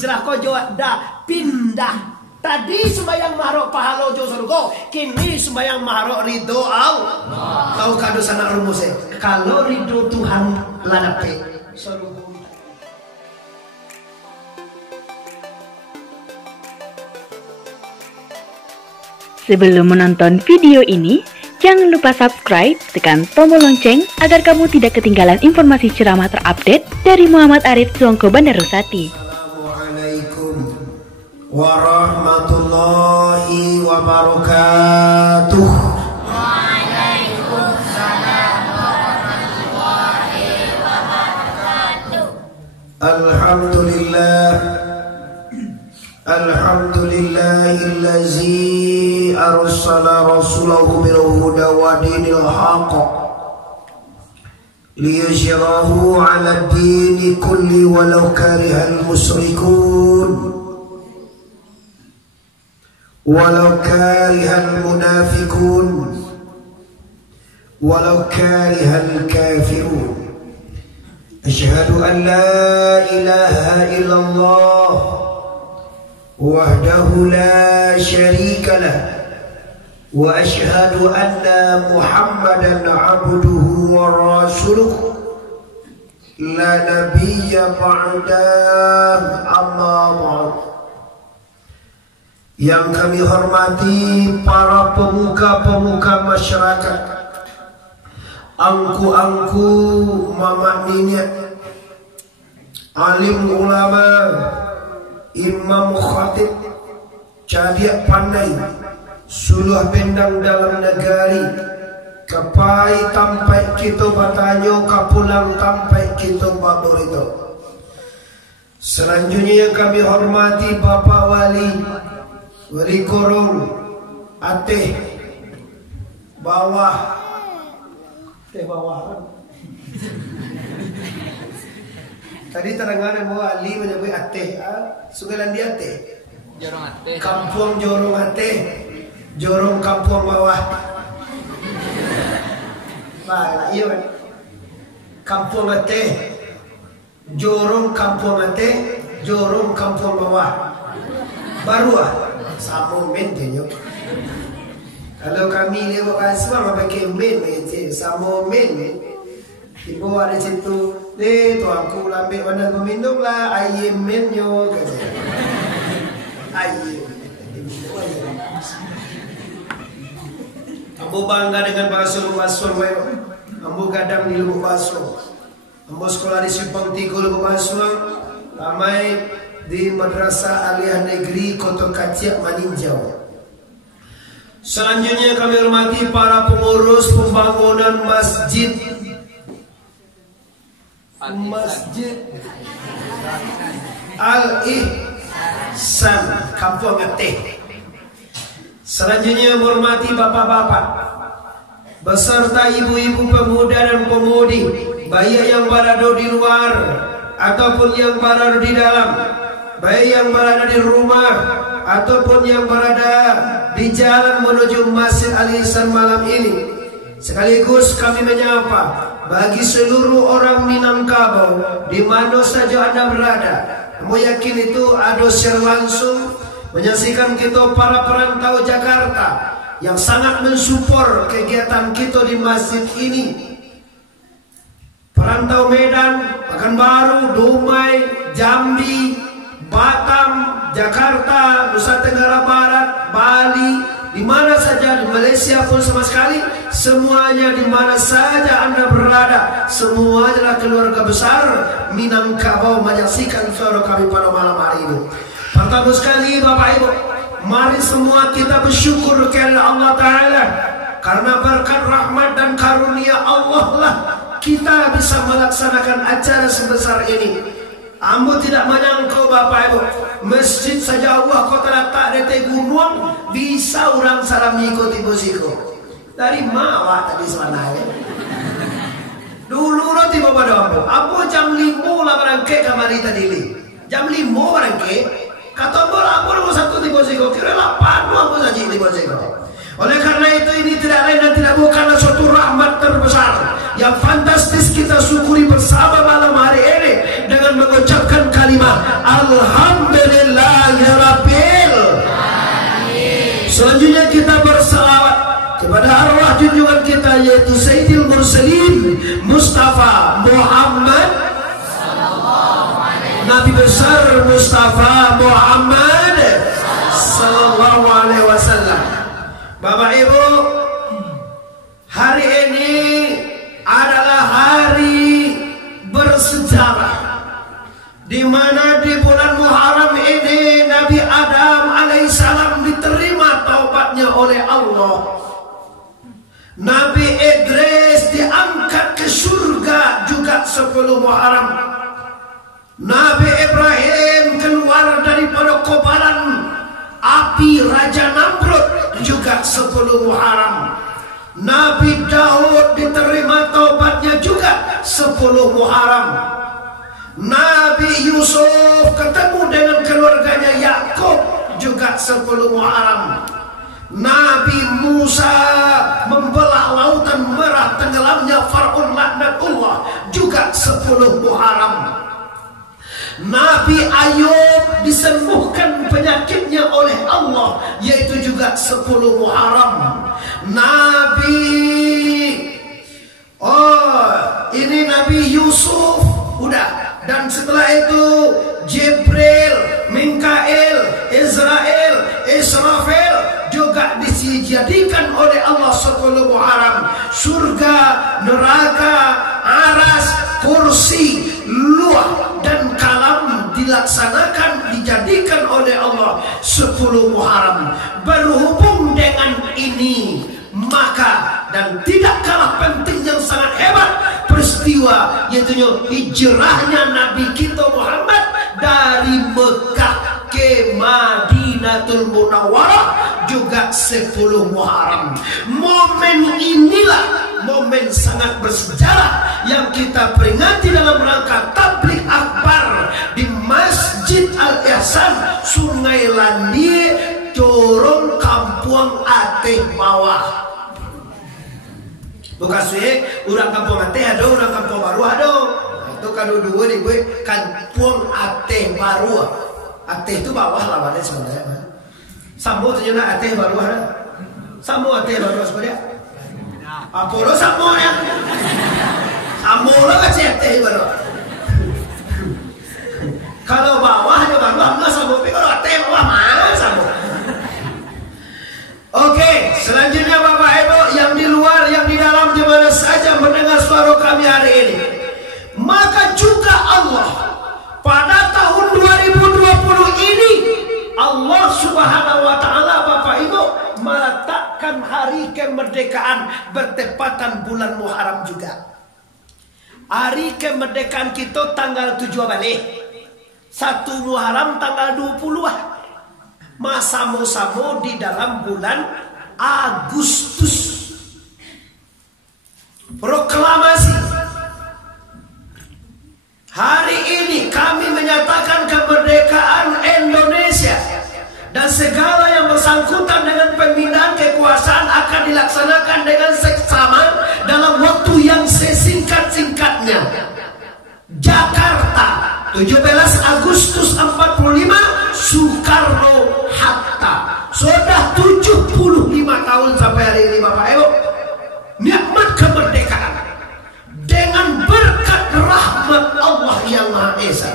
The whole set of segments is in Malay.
hijrah ko jo dah pindah. Tadi sembayang mahrok pahala jo surga, kini sembayang mahrok ridho Allah. Tahu kado sana rumusnya. Kalau ridho Tuhan ladape surga. Sebelum menonton video ini, jangan lupa subscribe, tekan tombol lonceng agar kamu tidak ketinggalan informasi ceramah terupdate dari Muhammad Arif Suwongko Bandarusati. Assalamualaikum warahmatullahi wabarakatuh. Waalaikumsalam warahmatullahi wabarakatuh. Alhamdulillahillazi arsala rasulahu bil huda wa dinil haqq liyuzhirahu 'ala ad-dini kulli walau karihal musyrikun walau karihal munafiqun walau karihal kafirun. Asyhadu an la ilaha illallah wahdahu la syarika lah wa asyhadu anna Muhammadan abduhu wa rasuluh la nabiyya ba'dah, amma ba'd. Yang kami hormati para pemuka-pemuka masyarakat, angku-angku, mama nenek, alim ulama, imam khatib, cadiak pandai, suluh bendang dalam negari, kapai tampai kita batanyo, kapulang tampai kita baborito. Selanjutnya yang kami hormati Bapak Wali Korong, Ateh Bawah, Ateh Bawah. Tadi terangkan bahwa Ali menyebut Ateh, sugalan dia Ateh. Jorong Ateh. Kampung Jorong Ateh, Jorong Kampung Bawah. Baik, iya kan? Kampung Ateh, Jorong Kampung Ateh, Jorong Kampung Bawah. Baru sama mainnya. Kalau kami lewat kasar, pakai main aja, sama main. Ibu ada situ, tuan aku lambat mana meminum lah, ayam menyo kata. Ayam. Ambo bangga dengan basuh ambo gadang di lubuk basuh. Ambo sekolah di Simpang Tiga lubuk basuh, ramai di Madrasah Aliyah Negeri Kota Katiak Maninjau. Selanjutnya kami hormati para pengurus pembangunan masjid Al-Ihsan Kampung Ateh. Selanjutnya menghormati bapak-bapak beserta ibu-ibu pemuda dan pemudi, baik yang berada di luar ataupun yang berada di dalam, baik yang berada di rumah ataupun yang berada di jalan menuju Masjid Al-Ihsan malam ini. Sekaligus kami menyapa bagi seluruh orang Minangkabau di mana saja Anda berada. Kami yakin itu ada share langsung menyaksikan kita para perantau Jakarta yang sangat mensupport kegiatan kita di masjid ini. Perantau Medan, Pekanbaru, Dumai, Jambi, Batam, Jakarta, Nusa Tenggara Barat, Bali, di mana saja, di Malaysia pun sama sekali, semuanya di mana saja Anda berada, semua adalah keluarga besar Minangkabau menyaksikan suara kami pada malam hari ini. Pertama sekali Bapak Ibu, mari semua kita bersyukur kepada Allah Ta'ala, karena berkat rahmat dan karunia Allah lah kita bisa melaksanakan acara sebesar ini. Ambo tidak menyangka Bapak Ibu, masjid saja Allah kota letak di gunung, bisa orang salam mengikuti musiko. Dari mawa tadi sebenarnya. Dulu nanti Bapak Ambo, Ambo jam 5 lah berangkat kamari tadi. Jam 5 berangkat, kata Ambo nomor 1 di musiko, kira 8 Ambo saja di musiko. Oleh karena itu ini tidak lain dan tidak bukanlah suatu rahmat terbesar yang fantastis kita syukuri bersama malam hari ini dengan mengucapkan kalimat Alhamdulillah. Nabi besar Mustafa Muhammad sallallahu alaihi wasallam. Bapak Ibu, hari ini adalah hari bersejarah, di mana di bulan Muharram ini Nabi Adam alaihissalam diterima taubatnya oleh Allah. Nabi Idris diangkat ke surga juga 10 Muharram. Nabi Ibrahim keluar daripada kobaran api Raja Namrud juga 10 Muharram. Nabi Daud diterima taubatnya juga 10 Muharram. Nabi Yusuf ketemu dengan keluarganya Yakub juga 10 Muharram. Nabi Musa membelah lautan merah, tenggelamnya Firaun laknatullah juga 10 Muharram. Nabi Ayub disembuhkan penyakitnya oleh Allah, yaitu juga 10 Muharram. Ini Nabi Yusuf udah. Dan setelah itu Jibril, Mikail, Israel, Israfil juga dijadikan oleh Allah 10 Muharram. Surga, neraka, aras, kursi, luah dan kalam dilaksanakan, dijadikan oleh Allah 10 Muharram. Berhubung dengan ini, maka dan tidak kalah penting yang sangat hebat peristiwa, yaitu hijrahnya Nabi kita Muhammad dari Mekah ke Madinatul Munawwarah juga 10 Muharram. Momen inilah momen sangat bersejarah yang kita peringati dalam rangka tabligh akbar di Masjid Al-Ihsan, Sungai Landie, Corong, Kampung Ateh Bawah. Bukan sih, orang Kampung Ateh ada, orang Kampung Baru ada. Itu kan dua di gue Kampung Ateh Baru. Ateh itu bawah lawannya sebenarnya. Sambo ternyata Ateh Baru ada. Sambo Ateh Baru sebenarnya. Apolo Sambo ya. Sambo lo kasih Ateh Baru. Kalau bawah ada baru Sambo, tapi kalau Ateh bawah mana Sambo? Oke, selanjutnya Bapak Ibu yang di luar, yang di dalam, di mana saja mendengar suara kami hari ini, maka juga Allah pada tahun 2020 ini Allah Subhanahu wa taala Bapak Ibu meletakkan hari kemerdekaan bertepatan bulan Muharram juga. Hari kemerdekaan kita tanggal 7 balik, 1 Muharram tanggal 20. Sama-sama di dalam bulan Agustus. Proklamasi. Hari ini kami menyatakan kemerdekaan Indonesia, dan segala yang bersangkutan dengan pemindahan kekuasaan akan dilaksanakan dengan seksama dalam waktu yang sesingkat-singkatnya. Jakarta, 17 Agustus 45, Soekarno Hatta. Sudah 75 tahun sampai hari ini Bapak Ibu. Nikmat kemerdekaan dengan berkat rahmat Allah yang Maha Esa.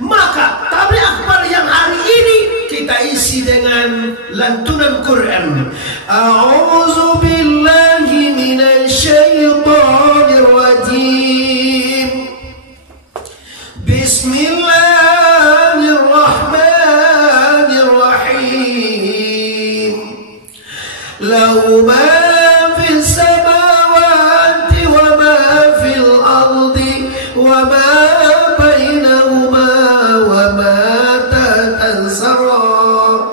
Maka tabligh akbar yang hari ini kita isi dengan lantunan Quran. A'udzu billahi minasy syaithanir rajim. Bismillahirrahmanirrahim. Lahu ma fis samawati wa ma fil ardi wa ma bainahuma wa ma tahta al-sara.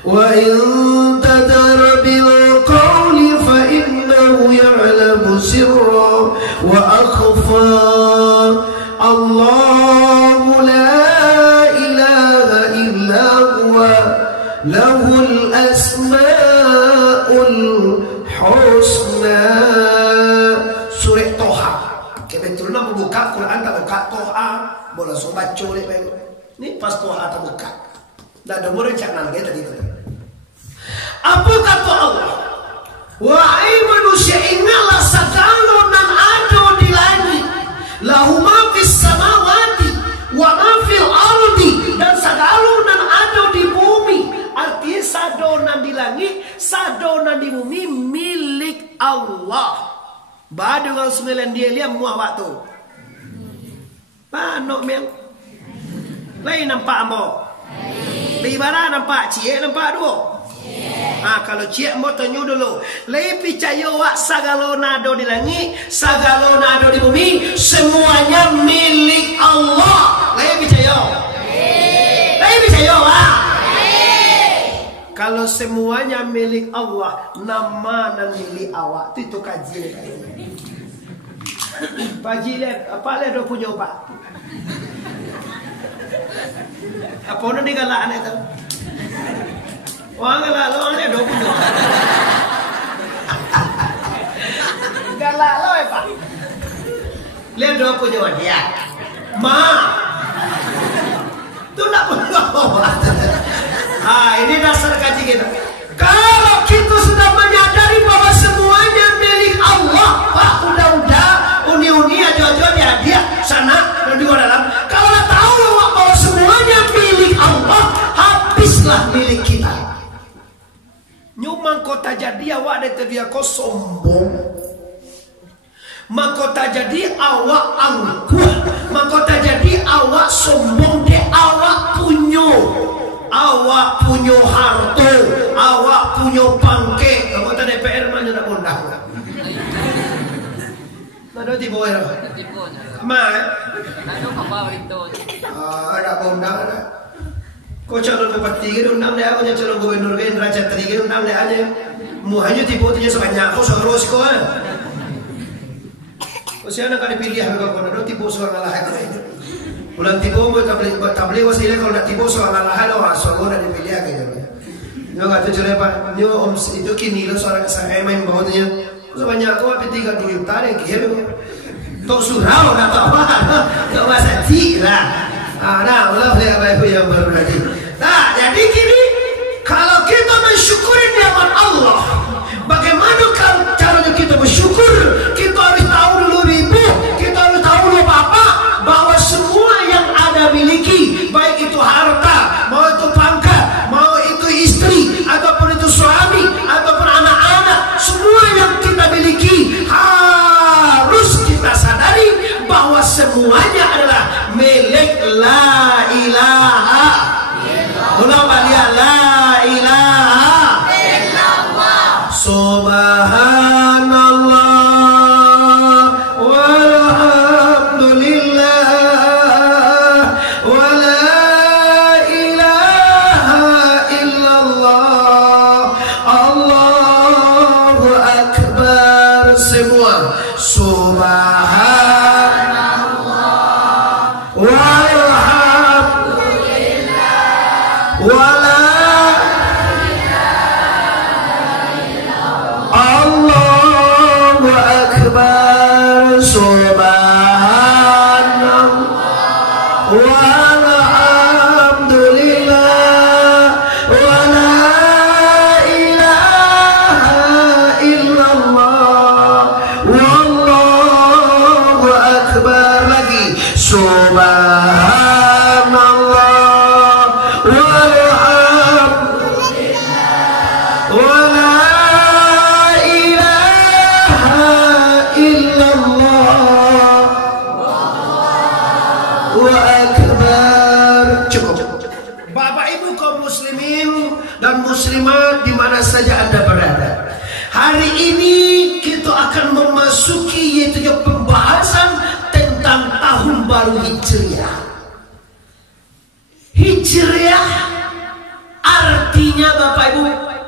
Wa in tadar bil qawli fa innahu ya'lamu sirra wa akhfa. Allahu la ilaha illa huwa lahul asmaul husna. Surah Toha. Kebetulan membuka Quran tak buka Toha, boleh sobat colek. Ini pas Toha tak buka. Dah ada merencana lagi tadi tu. Apa kata Allah? Wahai manusia, ingatlah segala yang ada di langit. Lahu ma fis samawati wa ma fil Badu kalau 9 dia lihat muah waktu. Panok mel. Lain nampak ambo. Di mana nampak cie nampak dua. Kalau cie mau tanya dulu. Lain percaya wak sagalo nado di langit, sagalo nado di bumi, semuanya milik Allah. Lain percaya. Lain percaya wak. Kalau semuanya milik Allah, nama dan milik awak itu kaji. Paji lihat apa lihat dia punya obat. Apa nak digalak ni tu? Orang galak lo ni dia punya. Galak lo apa? Lihat dia punya dia. Ma. Tu nak punya obat. Ini dasar kaji kita. Kalau kita sudah menyadari bahwa semuanya milik Allah, Pak, udah uni aja dia sana dan juga dalam. Kalau tahu bahwa semuanya milik Allah, habislah milik kita. Nyumang kota jadi awak ada dia kau sombong. Makota jadi awak angkuh. Makota jadi awak sombong de awak punyo. Awak punya harta, awak punya pangke. Anggota DPR mana nak bondang? Ada tipu ya? Tipu. Ma? Ada apa itu? Ada bondang ada. Kau calon bupati ke undang dia, kau calon gubernur ke raja teri ke undang dia aja. Muanya tipu tunya sebanyak kau seharus kau kan? Kau siapa nak dipilih harga kau? Ada tipu soal ngalah kau ini. Bulan tipu buat tabli wasilah kalau nak tipu soal alahan orang soal nak dipilih aja. Nyo kata cerai pak, nyo om itu kini lo soal saya main bawahnya. Sebanyak kau apa 3 juta deh kira. Tok surau nak apa? Tok masa lah. Nah, Allah ya baik yang baru lagi. Nah, jadi kini kalau kita mensyukuri nikmat Allah, bagaimana caranya kita bersyukur? Kita harus tahu dulu ibu, kita harus tahu dulu bapak, bahwa semua yang ada miliki, baik itu harta, mau itu pangkat, mau itu istri, ataupun itu suami, ataupun anak-anak, semua yang kita miliki harus kita sadari bahwa semuanya adalah milik la ilaha illallah. La ilaha illallah. Subhanallah walhamdulillah wa la ilaha illallah. Allahu akbar. Semua subhanallah walhamdulillah wa la Allahu akbar. Subhanallah walhamdulillah wa la ilaha illallah wallahu akbar. Lagi subhanallah walhamdulillah wa la ilaha illallah wa akbar. Cukup. Bapak Ibu kaum muslimin dan muslimat di mana saja Anda berada. Hari ini kita akan memasuki yaitu pembahasan tentang tahun baru Hijriah. Hijriah artinya Bapak Ibu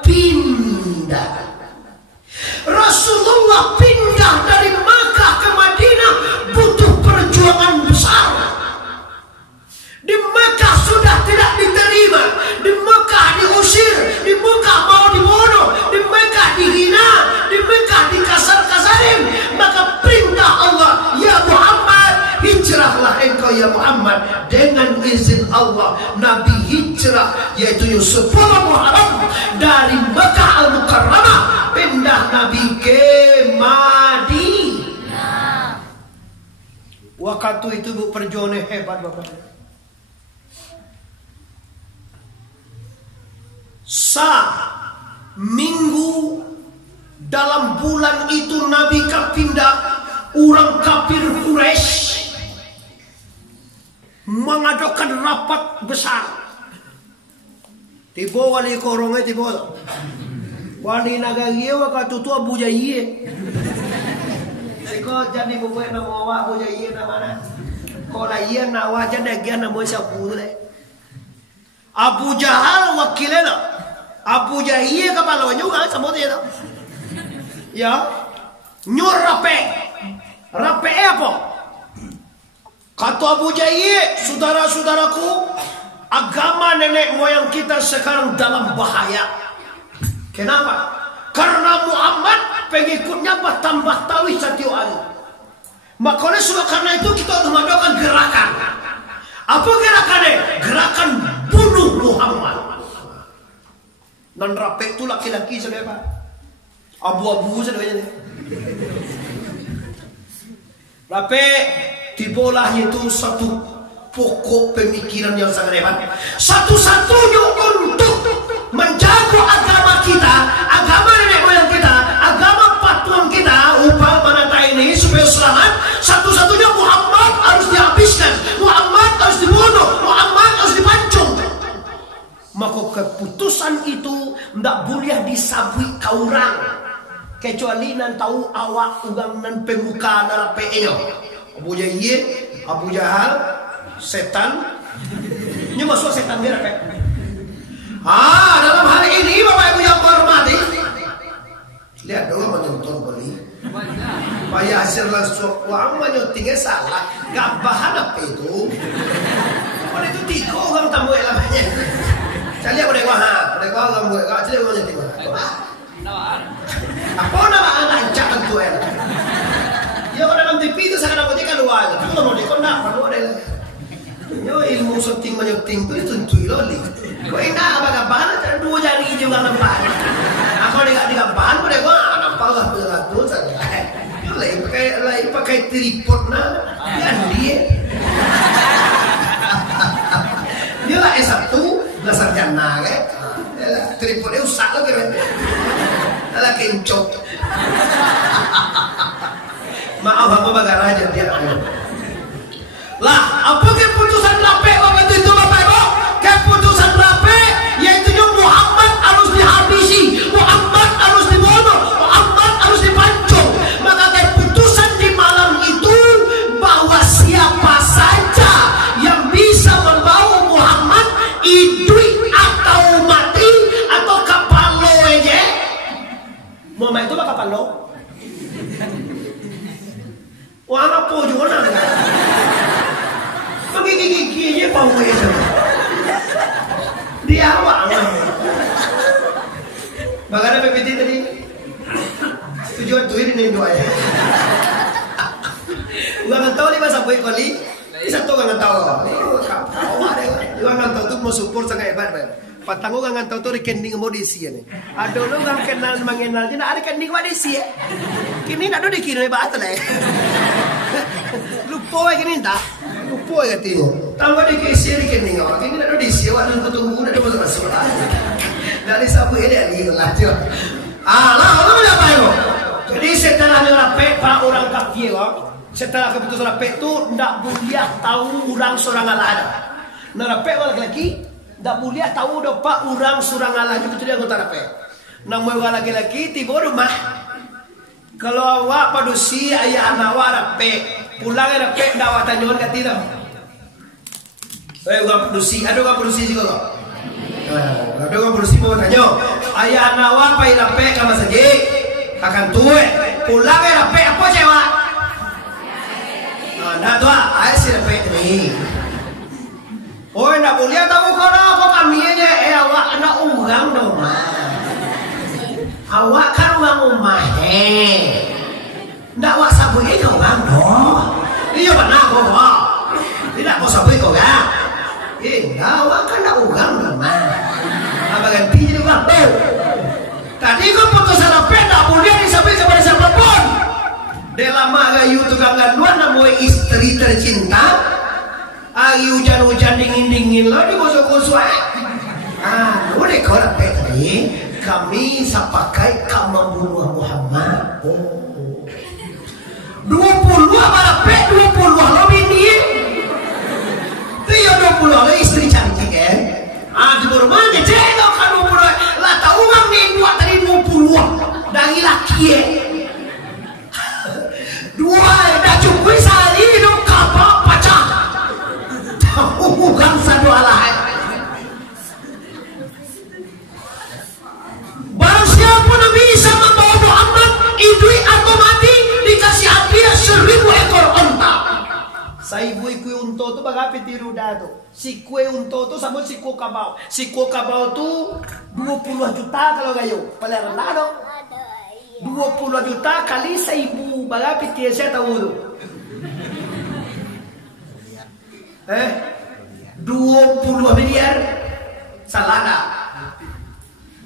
pindah. Rasulullah pindah dari Makkah ke Madinah butuh perjuangan besar. Di Mekah sudah tidak diterima, di Mekah diusir, di Mekah mau dibunuh, di Mekah dihina, di Mekah dikasar-kasarin. Maka perintah Allah, ya Muhammad, hijrahlah engkau ya Muhammad. Dengan izin Allah, Nabi hijrah yaitu 10 Muharram dari Mekah Al-Mukarramah pindah Nabi ke Madinah. Waktu itu perjuangan hebat Bapak. Minggu Dalam bulan itu Nabi kapindah orang kafir Quraisy mengadakan rapat besar. Tiba wali korongnya tiba. Wali nagariya wakatutua bujaye. Siko jadi bubuh nama awak bujaye nama mana? Kalau iya nawa jadi gian nama siapa boleh. Abu Jahal wakilnya. Abu Jahal kepala juga sama dia. Ya, nyur rape apa? Kata Abu Jahal, saudara-saudaraku, agama nenek moyang kita sekarang dalam bahaya. Kenapa? Karena Muhammad pengikutnya bertambah tawi setiap hari. Makanya sudah karena itu kita harus mengadakan gerakan. Apa gerakannya? Gerakan bunuh Muhammad. Dan rape itu laki-laki saudara Pak. Abu-abu saudara. Rape tibalah itu satu pokok pemikiran yang sangat hebat. Satu-satunya untuk menjaga agama kita, agama nenek moyang kita, agama patung kita, upah manata ini supaya selamat. Satu-satunya Muhammad harus dihabiskan, Muhammad harus dibunuh, Muhammad harus dipancung. Maka keputusan itu tidak boleh disabui kau orang, kecuali nan tahu awak ugang nan pemuka narape enyo. Abu Jahal, setan, ini masuk setan dia rape. Dalam hari ini Bapak Ibu yang hormati, lihat dong menonton beli. Bayar hasil langsung uang menyotingnya salah, gak bahan apa itu? Kalau itu tiga orang tamu elamanya. Saya lihat pada gua orang buat, gak jadi orang nyeting. Apa nama anak jangan tuh el? Ya kalau dalam TV itu sangat dapat keluar. Tapi kalau di kota perlu ada. Yo ilmu syuting menyoting itu tentu loli. Kau enak apa bahan? Ada dua jari juga nampak. Aku tidak bahan pada gua nampak lah tu saja. Lain pakai tripod na, dia. Dia lah S1 dasar jana kan. Tripodnya usah lagi kan. Alah kencok. Maaf aku bagar aja dia. Lah, apa keputusan rape waktu itu Bapak Ibu? Keputusan rape yaitu Muhammad harus dihabisi, Muhammad harus dibunuh, Muhammad harus dipancung. Maka keputusan di malam itu bahwa siapa saja yang bisa membawa Muhammad hidup atau mati atau kapal lo aja. Muhammad itu apa kapal lo? Wah, apa jualan kan? Gigi-giginya bau itu. Dia awak lah. Bagaimana PPT tadi? Tujuan ini doa ya. Gua nggak tahu nih masa boleh kali. Satu nggak tahu. Gua nggak tahu tuh mau support sangat hebat, Pak. Patanggo nggak tahu tuh rekening mau diisi nih. Ada lo nggak kenal mengenal, jadi ada rekening mau diisi ya. Kini nggak ada dikirim bahasa lah. Lupa ya kini tak. Lupa ya tino. Tahu ada diisi rekening orang. Kini nggak ada diisi. Waktu itu tunggu ada masuk. Dari sabu ini lagi lanjut. Lah, lalu apa itu? Jadi setelah rape pak orang kafir, setelah keputusan rape itu tidak boleh tahu orang seorang Allah. Nah rape laki-laki tidak boleh tahu pak orang seorang Allah itu dia anggota rape. Namun orang laki-laki tiba rumah. Kalau awak padusi ayah anak awak rape, pulang rape dakwah tanjuan kat tidak. Orang padusi, ada orang padusi juga. Ada orang padusi mau tanya, ayah anak awak pai rape kama saja, akan tua, pulang rape apa cewek? Nah tua, ayah si rape ni. Oh, nak boleh tahu kau kami aja, awak anak orang dong. Awak kan orang rumah ndak awak sabui kau orang dong. Iya mana kau? Tidak kau sabui kau ya? Awak kan nak orang rumah. Apa ganti jadi orang tu? Tadi kau putusan apa? Tak boleh disabui kepada siapapun. Dia lama gayu tukang gaduan namanya istri tercinta. Hari hujan-hujan dingin-dingin lah digosok-gosok. Boleh kau rapi tadi? Kami sepakai kamu membunuh Muhammad. 20 lo bini. Dia 20 lo istri cantik di rumahnya celo kan 20 lah tahu uang nih buat tadi 20 dari laki dua dah cukup sehari dong kapal pacah tahu bukan satu alah barang siapa yang bisa membawa Muhammad idui atau mati dikasih hadiah 1000 ekor onta. Sa ibu ikui unto tu bagapi tiru dado. Si kue unto tu sama si kokabau. Si kokabau tu 20 juta kalau gayo. Paling rendah 20 juta kali 1000 bagapi tiru saya tahu tu. 20 miliar salah dah.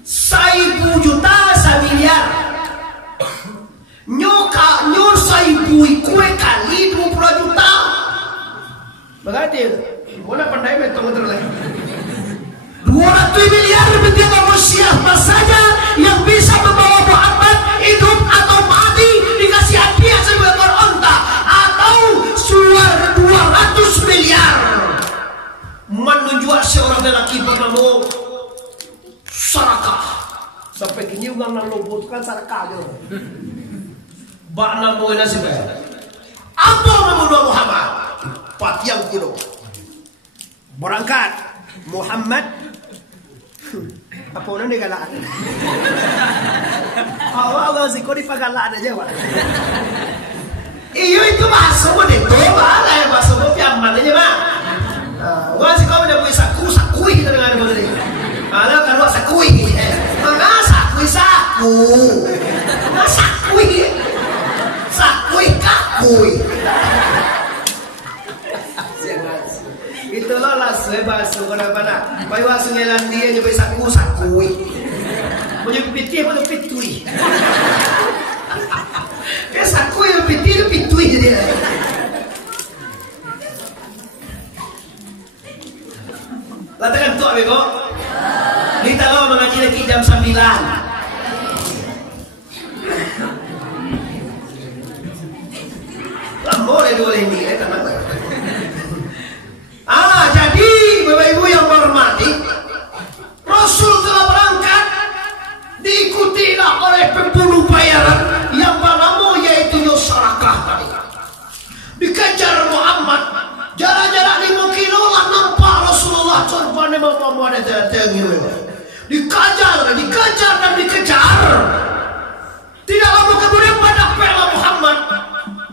1000 juta 1 miliar. Nyor 1000 kue kali 20 juta. Berarti, mana pandai betul lagi. 200 miliar rupiah kamu siapa saja yang bisa membawa Muhammad hidup atau mati dikasih hadiah 1000 ekor onta atau suar 200 miliar menunjuk seorang lelaki bernama Sarakah. Sampai kini orang lobotkan Sarakah je. Bak nama nasib. Apa membunuh Muhammad? Yang kuno berangkat Muhammad apa orang dia galak awal si kau dipagalak aja pak iyo itu masuk deh tuh balai masuk piam mana aja pak wah si kau udah punya sakui kita dengan apa tadi ada kalau sakui mana sakui kakui itu lo langsung basuh mana-mana. Bayi basuh ngelan dia nyoba sakui. Mau nyoba piti apa nyoba pitui? Sakui nyoba piti nyoba pitui jadi. Latakan tu abego. Kita lo mengaji lagi jam 9. Boleh dua ini, tenang. Jadi Bapak Ibu yang hormati, Rasul telah berangkat diikutilah oleh pembunuh bayaran yang bernama yaitu Sarakah tadi. Dikejar Muhammad, jarak-jarak 5 kilo lah nampak Rasulullah corban Muhammad dikejar dan dikejar. Tidak lama kemudian pada pela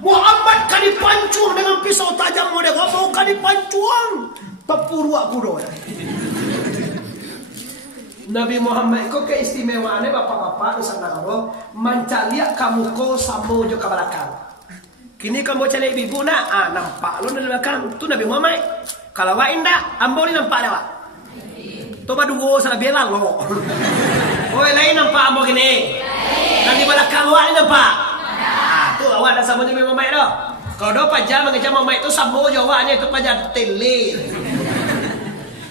Muhammad kan dipancung dengan pisau tajam model ngomong kan dipancung tepurua kudo. Nabi Muhammad kok keistimewaannya bapak-bapak nusantara karo mancaliak kamu ko samo jo ke belakang. Kini kamu cari ibu nak nampak lu dari belakang tu Nabi Muhammad. Kalau wa indah amboli nampak lewat. Toba dugo salah bela lo. Oi lain nampak ambo gini. Dan di belakang wa nampak. Tu awak dah sama Nabi Muhammad dah. Kalau dah pajam mengejar Muhammad itu samo jawabnya itu pajam tele.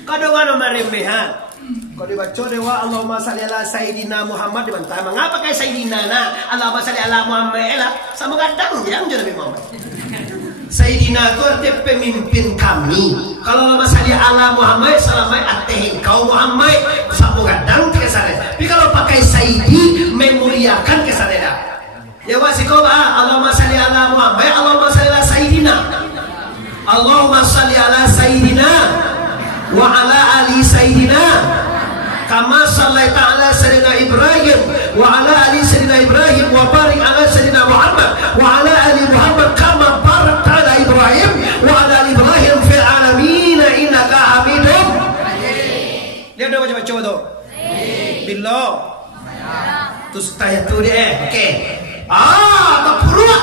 Kalau kan meremehan. Kalau dibaca dewa Allahumma salli ala Sayyidina Muhammad dibantah. Mengapa kayak Sayyidina na? Allahumma salli ala Muhammad lah. Sama kadang yang Nabi Muhammad. Sayyidina itu artinya pemimpin kami. Kalau Allahumma salli ala Muhammad selama atehin kau Muhammad sama kadang kesalahan. Tapi kalau pakai Sayyidi memuliakan kesalahan. Ya wasiko ba Allahumma salli ala Muhammad, Allahumma salli ala Sayyidina. Allahumma salli ala Sayyidina wa ala ali Sayyidina kama sallaita ala Sayyidina Ibrahim wa ala ali Sayyidina Ibrahim wa barik ala Sayyidina Muhammad wa ala ali Muhammad kama barakta ala Ibrahim wa ala ali Ibrahim fil alamin innaka Hamidum Majid. Lihat dah baca tu. Billah. Terus tayat tu dia. Okey. Tapurua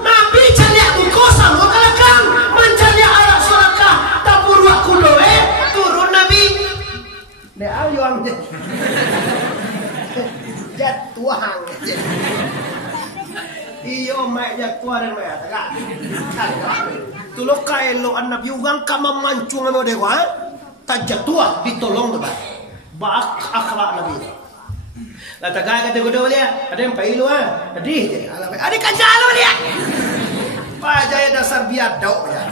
Nabi caliak mukosan wakalakang mencaliak alat Sarakah tapurua kudo turun Nabi ne ayuang jatuhang iyo mai jatuhan mai taka tulok kaelo anak yugang kama mancung amo dewa tajatuah ditolong debat baak akhlak Nabi. Lah tagay kata kudo dia, ada yang pailu ada kan jalo dia. Pak Jaya dasar biadok ya.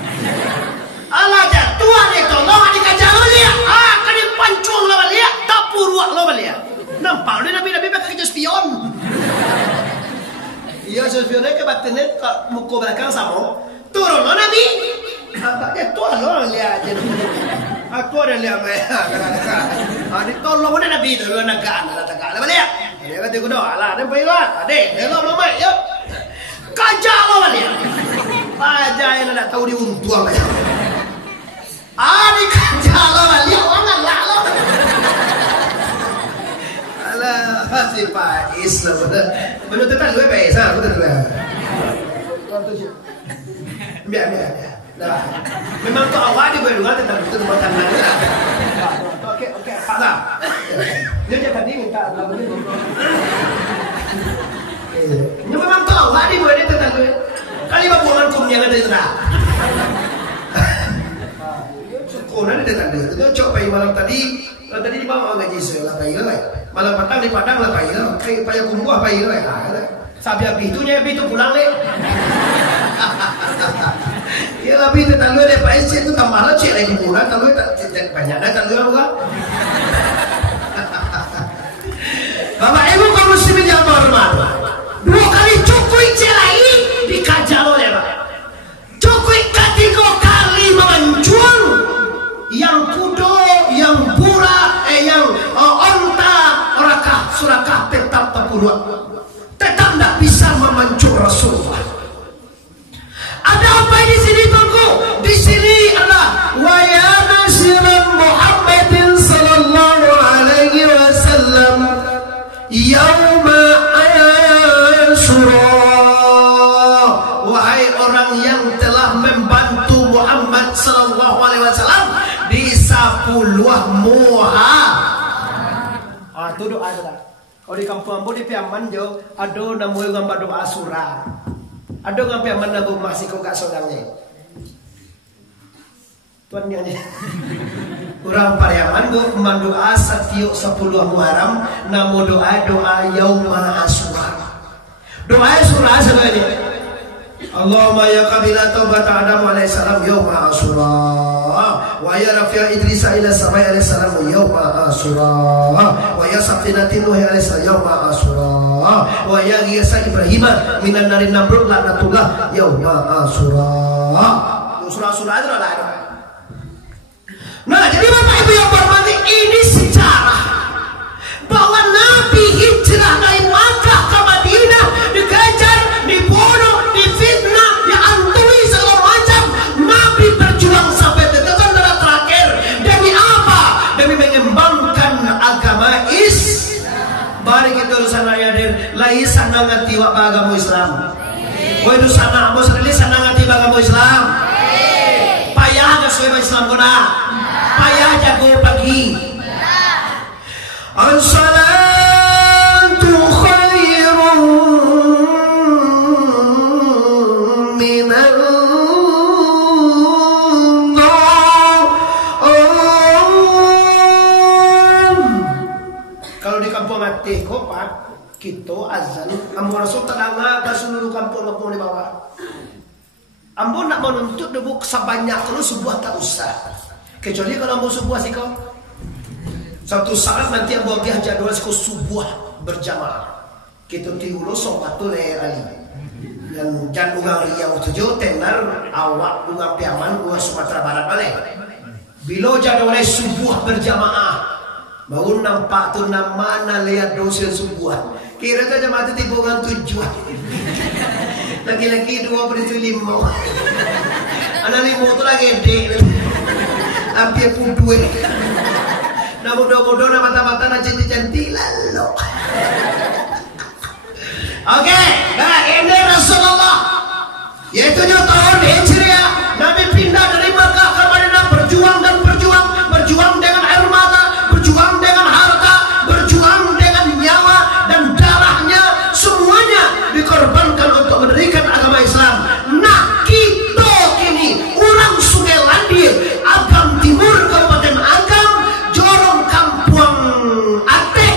Alah aja tuan itu lo di kajalo dia. Kani pancung lo dia, tapur wak lo dia. Nampak dia nabi pakai spion. Iya spionnya ke batinnya muka belakang sama. Turun lo nabi. Dia tuan lo lihat. Aku ada lihat mereka. Ada tolong mana nabi tu naga lah balik. Dia kata kudo, alah ada payuan. Adik, hello mama, yuk. Kajak lo balik. Aja yang nak tahu dia untung apa ya. Adik kajak lo balik, orang lah lo. Alah, si Pak Islam benar tetap gue pesa, betul betul. Biar. Dah. Memang tu awak di bawah tetap betul buatan mana. Okey, Pak Sam. Dia tadi minta berapa ni? Ini memang tu awak di bawah dia tetap tu. Kali apa buangan kumnya ada itu dah. Cukup nanti tetap tu. Dia cok pagi malam tadi di bawah ngaji saya lah pagi lah. Malam petang di padang lah pagi lah. Kayak payah kumbuah pagi lah. Sabi api tu pulang le. Ya lebih tetangga dia Pak Isi itu tambah lah cik lagi murah kalau tak banyak dah tetangga juga. Bapak Ibu kaum muslimin yang hormat. 2 kali cukui cik lagi dikajal oleh Pak. Cukui ketiga kali menjual yang kudo, yang pura, yang onta, surakah tetap terpuluh. Tetap tak bisa memancung Rasulullah. Ada apa di sini tuanku? Di sini adalah wa ya nasiran Muhammadin sallallahu alaihi wasallam yauma Asyura. Wahai orang yang telah membantu Muhammad sallallahu alaihi wasallam di 10 Muharram. Tu doa dah. Kalau di kampung ambo di piaman jo ado namanya gambar doa Asyura. Ada ngapain mana bu masih kau gak saudangnya? Tuan yang ni. Orang Pariaman bu mendoa setiap 10 Muharram, namo doa Yauma Asyura. Doa Asyura sebenarnya. Allahumma ya qabila taubat Adam alaihissalam Yauma Asyura, wa ya rafi'a Idrisa ila samai alaihissalam Yauma Asyura, wa ya safinatin Nuh alaihissalam Yauma Asyura, wa ya Ghiyasa Ibrahim minan narin namrud laknatullah Yauma Asyura. Surah-surah itu ada. Nah, jadi Bapak Ibu yang hormati, ini sejarah bahwa Nabi hijrah dari Makkah ke Madinah, dikejar, dibunuh, difitnah, dihantui segala macam. Nabi berjuang sampai tetesan darah terakhir. Demi apa? Demi mengembangkan agama Islam. Mari kita urusan ayadir, lai sana ngati wa agama Islam. Woi du sana amo serili sana ngati agama Islam. Payah ke sesuai Islam kena. Payah jago pagi. As-salatu khairun minan Kalau di kampung Aceh Kopat, kita azan, ambo rasul tadanga ke seluruh kampung di bawah. Ambo nak menuntut debu sebanyak kalau sebuah tak usah. Kecuali kalau ambo sebuah sih kau. Satu saat nanti ambo biar jadwal siko sebuah berjamaah. Kita tiulo sopatul ali. Dan jan ugang Riau tujuh tenar awak ugang Piaman ugang Sumatera Barat balik. Bila jadwal sebuah berjamaah, baru nampak tu nama na lihat dosen sebuah. Kira saja mati tiba orang tujuan. Laki-laki 2 per 5. Anak 5 tu lagi dek. Hampir pun 2. Nah mudah-mudahan na mata-mata na cantik-cantik lalu. Oke, nah ini Rasulullah. Yaitu tahun Hijriah. Nabi pindah dari Makkah ke Madinah, berjuang dan berjuang dengan air mata, berjuang dengan harta, berjuang dengan nyawa dan darahnya, semuanya dikorbankan untuk mendirikan agama Islam. Nah kita kini orang Sungai Landir, Agam Timur, Kabupaten Agam, Jorong Kampung Aceh.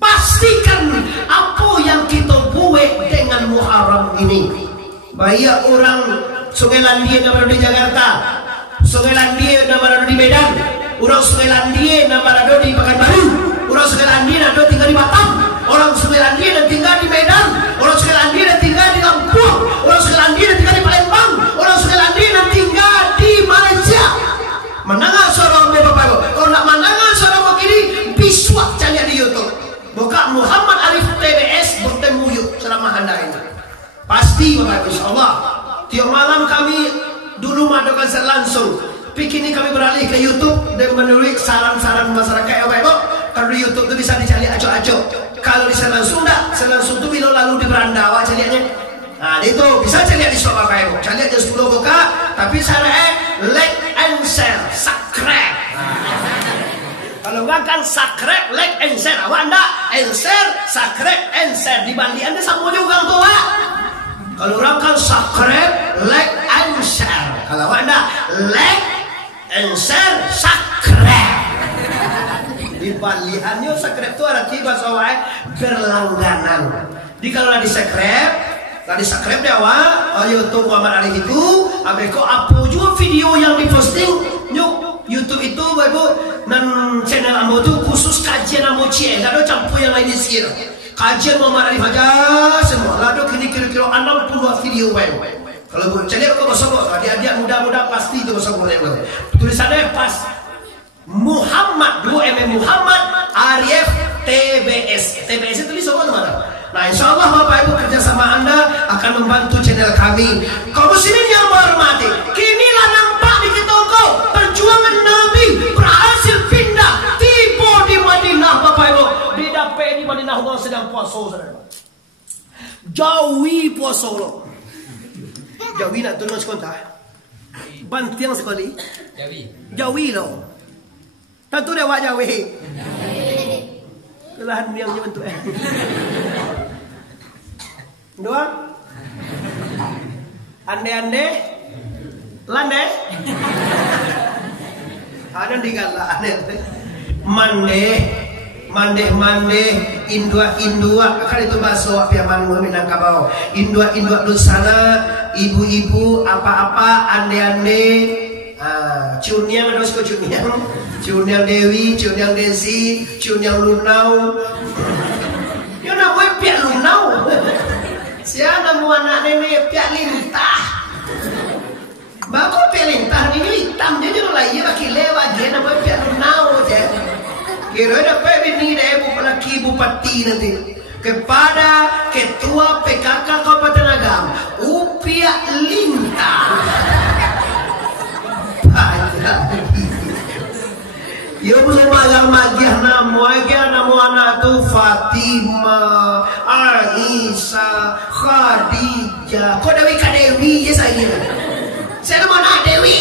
Pastikan apa yang kita buat dengan Muharram ini. Bahaya orang Sungai Landia yang berada di Jakarta, Sungai Landia yang berada di Medan, orang Sungai Landia yang berada di Pekanbaru, orang Sungai Landia yang tinggal di Batam, orang Sungai Landia yang tinggal di Medan, orang Sungai Landia yang tinggal di Lampung, orang Sungai Landia yang tinggal di Palembang, orang Sungai Landia yang tinggal di Malaysia. Menangan suara Bapak Ibu. Kalau nak menangan suara begini, biswak cari di YouTube. Buka Muhammad Arif TBS bertemu yuk ceramah anda ini. Pasti Bapak Ibu, insyaallah. Tiap malam kami dulu madakan secara langsung. Kini kami beralih ke YouTube dan menulis saran-saran masyarakat ya Bapak Ibu. Kalau di YouTube itu bisa dicari acok-acok. Kalau di secara langsung enggak, secara langsung itu bila lalu di beranda awak cariannya. Nah itu bisa cari di shop Bapak Ibu. Cari aja 10 buka, tapi syaratnya like and share, subscribe. Kalau enggak kan subscribe, like and share. Awak enggak and share, subscribe and share. Di Bali anda sama juga tuh Pak. Kalau orang kan subscribe, like and share. Kalau awak enggak like and share, subscribe. Di Bali anda subscribe itu artinya bahasa awak berlangganan. Jadi kalau di subscribe deh awak YouTube Muhammad Arif itu, abeko apa juga video yang diposting nyuk YouTube itu Bapak Ibu dan channel ambo itu khusus kajian ambo cie, enggak ada campur yang lain di sini. Kajian Muhammad Arif aja semua. Lalu kini kira-kira 62 video Bapak Ibu. Kalau cari aku kosong, adik-adik muda-muda pasti itu kosong Bapak Ibu. Tulisannya pas Muhammad 2 Muhammad Arif TBS. TBS itu tulis apa teman-teman? Nah insyaallah Bapak Ibu kerjasama anda akan membantu channel kami. Kaum muslimin yang menghormati, kinilah nampak di Kitoko perjuangan Nabi berhasil pindah tiba di Madinah Bapak Ibu. Didapat di Madinah orang sedang puasa. Jawi puasa lo. Jawi nak turun sekolah. Bantiang sekali. Jawi lo. Tentu dia wak Jawi. Kelahan yang bentuk dua ande lande ada di gala mande indua kan itu bahasa piaman Minangkabau indua dulu sana ibu-ibu apa ande Cuniang ada suka Cuniang Dewi, Cuniang Desi, Cuniang Lunau. Yo namanya Piak Lunau. Siapa nama anak nenek Piak Lintah. Bagus Piak Lintah ini hitam jadi lo lagi bagi lewat dia namanya Piak Lunau je. Kira dapat ini deh bupati nanti. Kepada Ketua PKK Kabupaten Agam, Piak Lintah. Ya belum magang magiah namu anak tu Fatimah, Aisyah, Khadijah. Kau Dewi Kak Dewi je saya. Saya nama anak Dewi.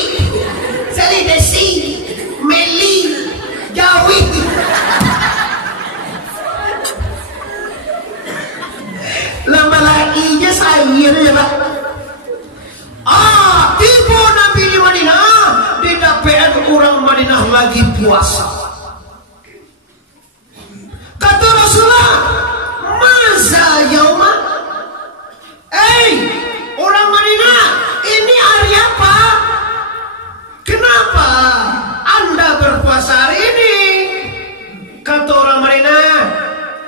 Saya Desi, Meli, Jawi. Lama lagi je saya je Pak. Tiba Nabi di Madinah, didapat orang Madinah lagi puasa. Kata Rasulullah, "Maza yauma?" Orang Madinah, ini hari apa? Kenapa Anda berpuasa hari ini? Kata orang Madinah,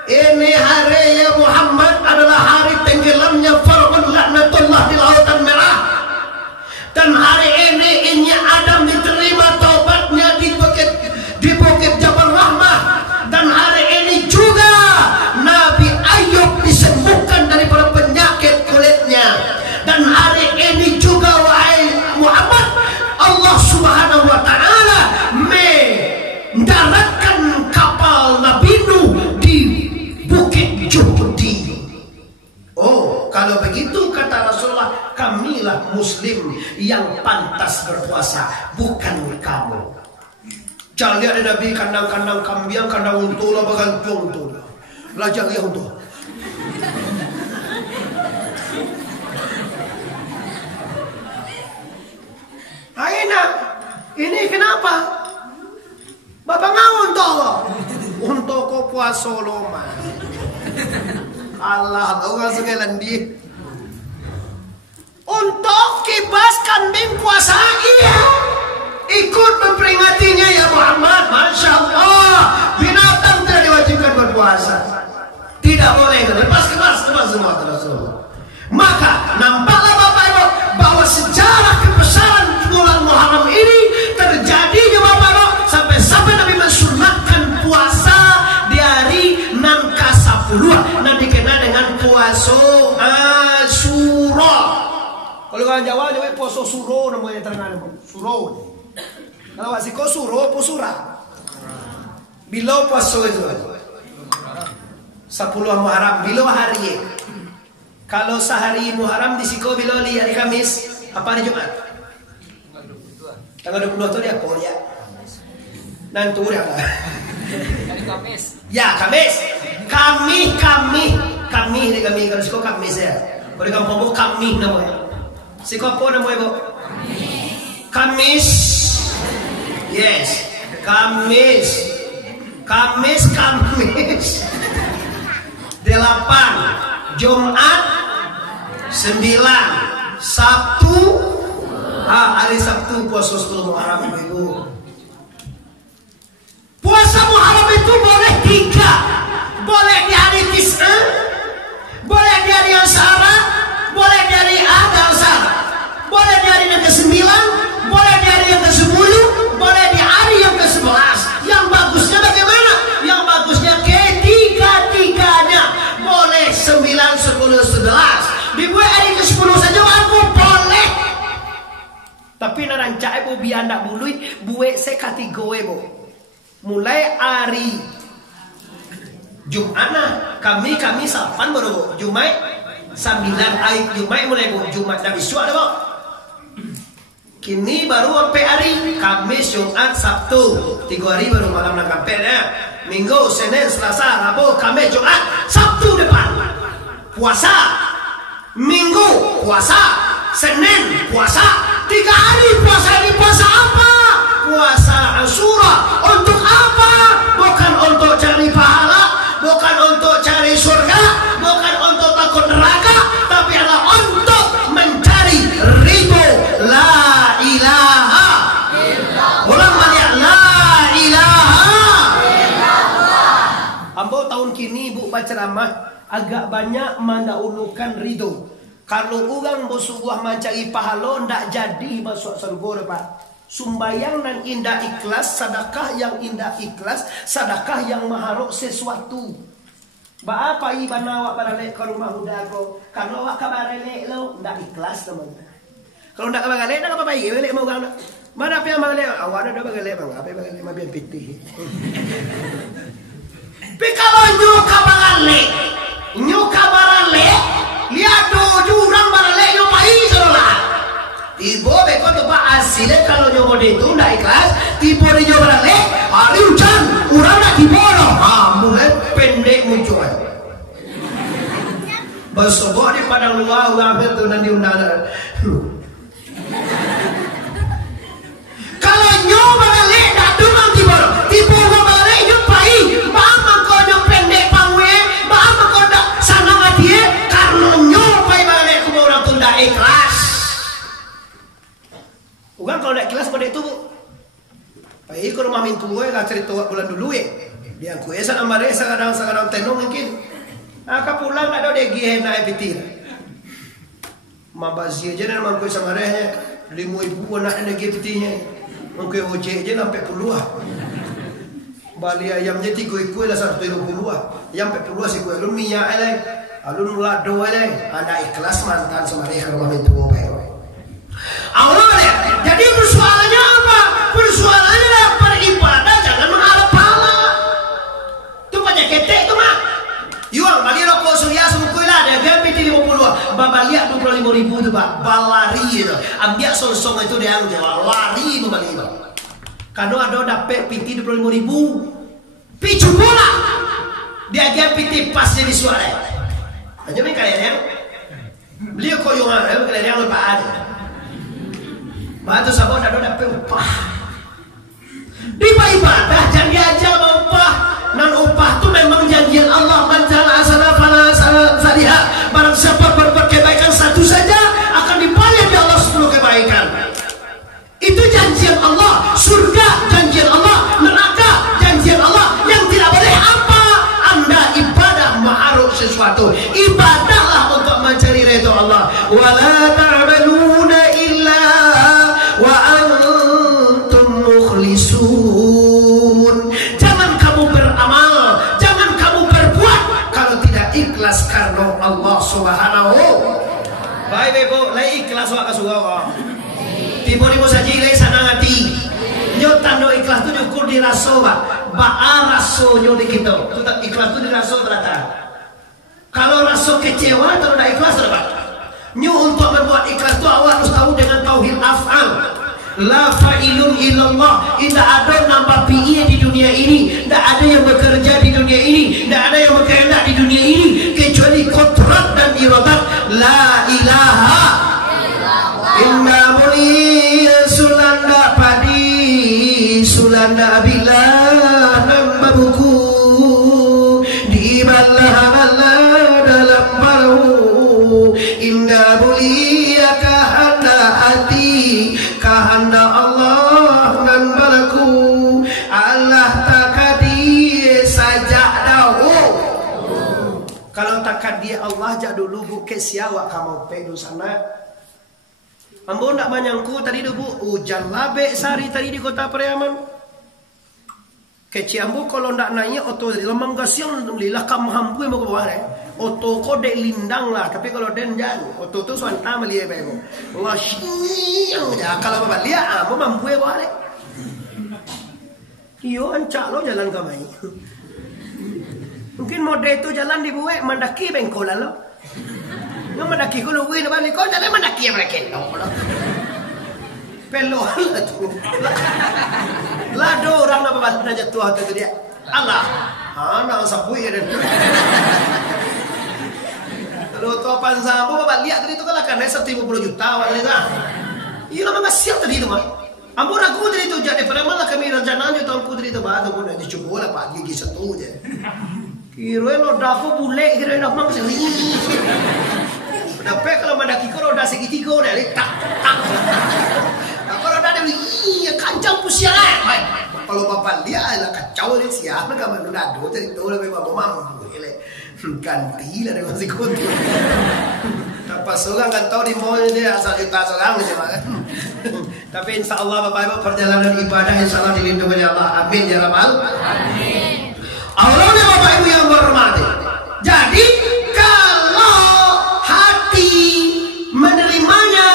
ini hari ya Muhammad adalah hari tenggelamnya Fir'aun laknatullah di Lautan Merah. Dan hari ini Adam diterima taubatnya di bukit Jabal Rahmah. Dan hari ini juga Nabi Ayub disembuhkan daripada penyakit kulitnya. Dan hari ini juga wahai Muhammad, Allah Subhanahu wa taala mendaratkan kapal Nabi Nuh di Bukit Judi. Kalau begitu kata Rasulullah, kamilah muslim yang pantas berpuasa, bukan kamu. Jangan lihat Nabi kandang-kandang kambing, kandang untu lah, bahkan untu lah. Belajar dia untu. Aina, ini kenapa? Bapak ngawun toh? Untuk kau puasa loma. Allah, orang Sungai Landia. Untuk kibas kambing puasa, iya. Ikut memperingatinya ya Muhammad. Masya Allah, binatang tidak diwajibkan berpuasa. Tidak boleh. Lepas semua Rasulullah. Maka nampaklah Bapak Ibu bahwa sejarah kebesaran bulan Muharram ini terjadinya Bapak Ibu sampai Nabi mensunatkan puasa di hari nan ke-10 dan dikenal dengan puasa Asyura. Kalau orang Jawa namanya puasa suro namanya terkenal suro. Kalau wasiko suro pusura. Bila puasa itu 10 Muharram bila hari. Kalau sehari Muharram di Siko bila di hari Kamis, apa hari Jumat? Tanggal 22 itu dia Korea. Nanti dia apa? Hari Kamis. Ya, Kamis. Kami kalau Siko Kamis ya. Kalau di kampung Bu kami namanya. Siko apa namanya Bu? Kamis. Yes. Kamis. 8 Jumat 9 Sabtu hari Sabtu puasa 10 Muharram Ibu. Puasa Muharram itu boleh 3. Boleh di hari Tis'a, boleh di hari Asyara, boleh di hari Asyara, boleh di hari yang ke-9, boleh di hari yang ke-10, boleh di hari yang ke-11. Yang bagusnya bagaimana? Yang bagusnya ketiga-tiganya. Boleh 9, 10, 11. Dibuat hari ke-10 saja aku boleh. Tapi narancak ibu biar nak bului buat sekategori ibu. Mulai hari Jumat kami 8 baru bu. Jumat 9 Jumat mulai bu. Jumat dah besok ada bu. Kini baru sampai hari Kamis, Jumat, Sabtu 3 hari baru malam nak sampai ya. Minggu, Senin, Selasa, Rabu, Kamis, Jumat, Sabtu depan puasa. Minggu puasa, Senin puasa, 3 hari puasa. Ini puasa apa? Puasa Asyura. Untuk apa? Bukan untuk cari pahala, bukan untuk cari surga, bukan untuk takut neraka, tapi adalah untuk mencari ridho. La ilaha illallah. Ulang balik, la ilaha illallah. Ambo tahun kini ibu baca ceramah agak banyak mendahulukan ridho. Kalau orang bersuguh mencari pahala ndak jadi masuk surga Pak. Sumbayang dan indah ikhlas, sedekah yang indah ikhlas, sedekah yang mengharap sesuatu. Apa iban awak balik ke rumah udah aku. Kalau awak kabarelek lo ndak ikhlas teman-teman. Kalau ndak kabarelek ndak apa-apa iya balik mau gak. Mana apa yang balik? Awak ada balik bang. Apa balik mah biar piti. Tapi kalau nyuka baralek, lihat tuh jurang baralek yang pahit saudara. Tiba beko tu pak hasilnya kalau nyoba itu ndak ikhlas, tiba di nyoba baralek, hari hujan, orang nak dibono, mulai pendek muncul. Bersobok di padang luar, orang itu nanti undangan. Kalau nyoba baralek, tak dumang tiba, tiba nyoba baralek itu pahit, mama kau nyoba pendek pangwe, mama kau ndak sanang hati, karena nyoba baralek kumau orang tu ndak ikhlas. Orang kalau nak kelas pada itu bu, pergi ke rumah mintu gue lah cerita bulan dulu ya. Dia aku esok amare kadang tenung mungkin. Aku pulang ada degi nak epitir. Mabazia je nak mangkui samarehnya 5,000 nak degi epitirnya. Mangkui ojek je sampai puluhan. Bali ayamnya 3 ekor lah 120. Ayam 40 sih gue alun minyak eleh, alun lado eleh. Ada ikhlas mantan samareh ke rumah mintu gue. Allah ya. Jadi persoalannya apa? Persoalannya adalah beribadah jangan mengharap pahala. Itu banyak ketek tu mah. Yuang bagi rokok surya semukui lah. Dia gempiti 50. Bapak lihat 25,000 tu pak. Balari itu. Ambil sonsong itu dia yang lari membalik itu. Kalau ada dapat piti 25,000. Picu bola. Dia gempiti pas jadi suara. Hanya ni kalian. Beliau koyongan. Kalian yang lupa ada. Batu sabon ada dapat upah. Di ibadah jangan diajar upah. Dan upah tu memang janjian Allah. Man jala asana fala saliha. Barang siapa berbuat kebaikan satu saja akan dibayar Bapak Ibu, lai ikhlas wak kasugawa. Tibo-tibo saji lai sana hati. Nyo tando ikhlas tu nyukur di raso ba. Ba raso nyo di kita. Tu tak ikhlas tu di raso terata. Kalau raso kecewa atau tidak ikhlas apa? Nyo untuk membuat ikhlas tu awak harus tahu dengan tauhid af'al. La fa'ilun illallah. Tidak ada nambah PI di dunia ini. Tidak ada yang bekerja di dunia ini. Tidak ada yang berkehendak di dunia ini kecuali kodrat dan iradat. La ilaha inna mulia sulanda padi sulanda bila nambah buku di bala dalam baru inna mulia kahanda hati kahanda Allah dan balaku Allah takadi saja dahu. Kalau takad dia Allah jak dulu bu kesiawa kamu pedu sana. Ambo ndak manyangku tadi bu hujan labe sari tadi di kota Pariaman. Keci ambo kalau ndak nanya oto lemang gasion lilah kamu hampu mau ke bawah oto kode lindang lah tapi kalau den jan oto tu suanta melie bebo. Allah siang ya kalau bapak lihat ambo mampu bawah le. Iyo ancak lo jalan ke mai. Mungkin mode itu jalan dibuat mendaki bengkolan lo. Yang mendaki kalau win balik kau jalan mendaki mereka lo. Pelo lah tu. Lado orang nak bawa nak jatuh hati tu dia. Allah. Anak sabui dan. Kalau tu apa sampo bawa lihat tadi tu kalau kan 150 juta awak ni tak. Iya nama siap tadi tu mah. Ambo ragu tadi tu jadi pada malah kami rencana je tahun putri tu bah tu pun dicoba lah pagi gigi satu je. Kira lo dah aku bule kira nak mang sini. Dapat kalau mendaki kalau dah segitiga dah tak tak. Kalau dah ada kancang pusia lah. Kalau bapak dia lah kacau dia siapa nak mana dah do jadi tu lah bapak mampu ele. Ganti lah dengan si kutu. Tanpa seorang kan tahu di mall dia asal juta seorang je kan. Tapi insya Allah Bapak Ibu perjalanan ibadah insya Allah dilindungi oleh Allah. Amin ya rabbal alamin. Allah Bapak Ibu yang berhormati. Jadi kalau hati menerimanya,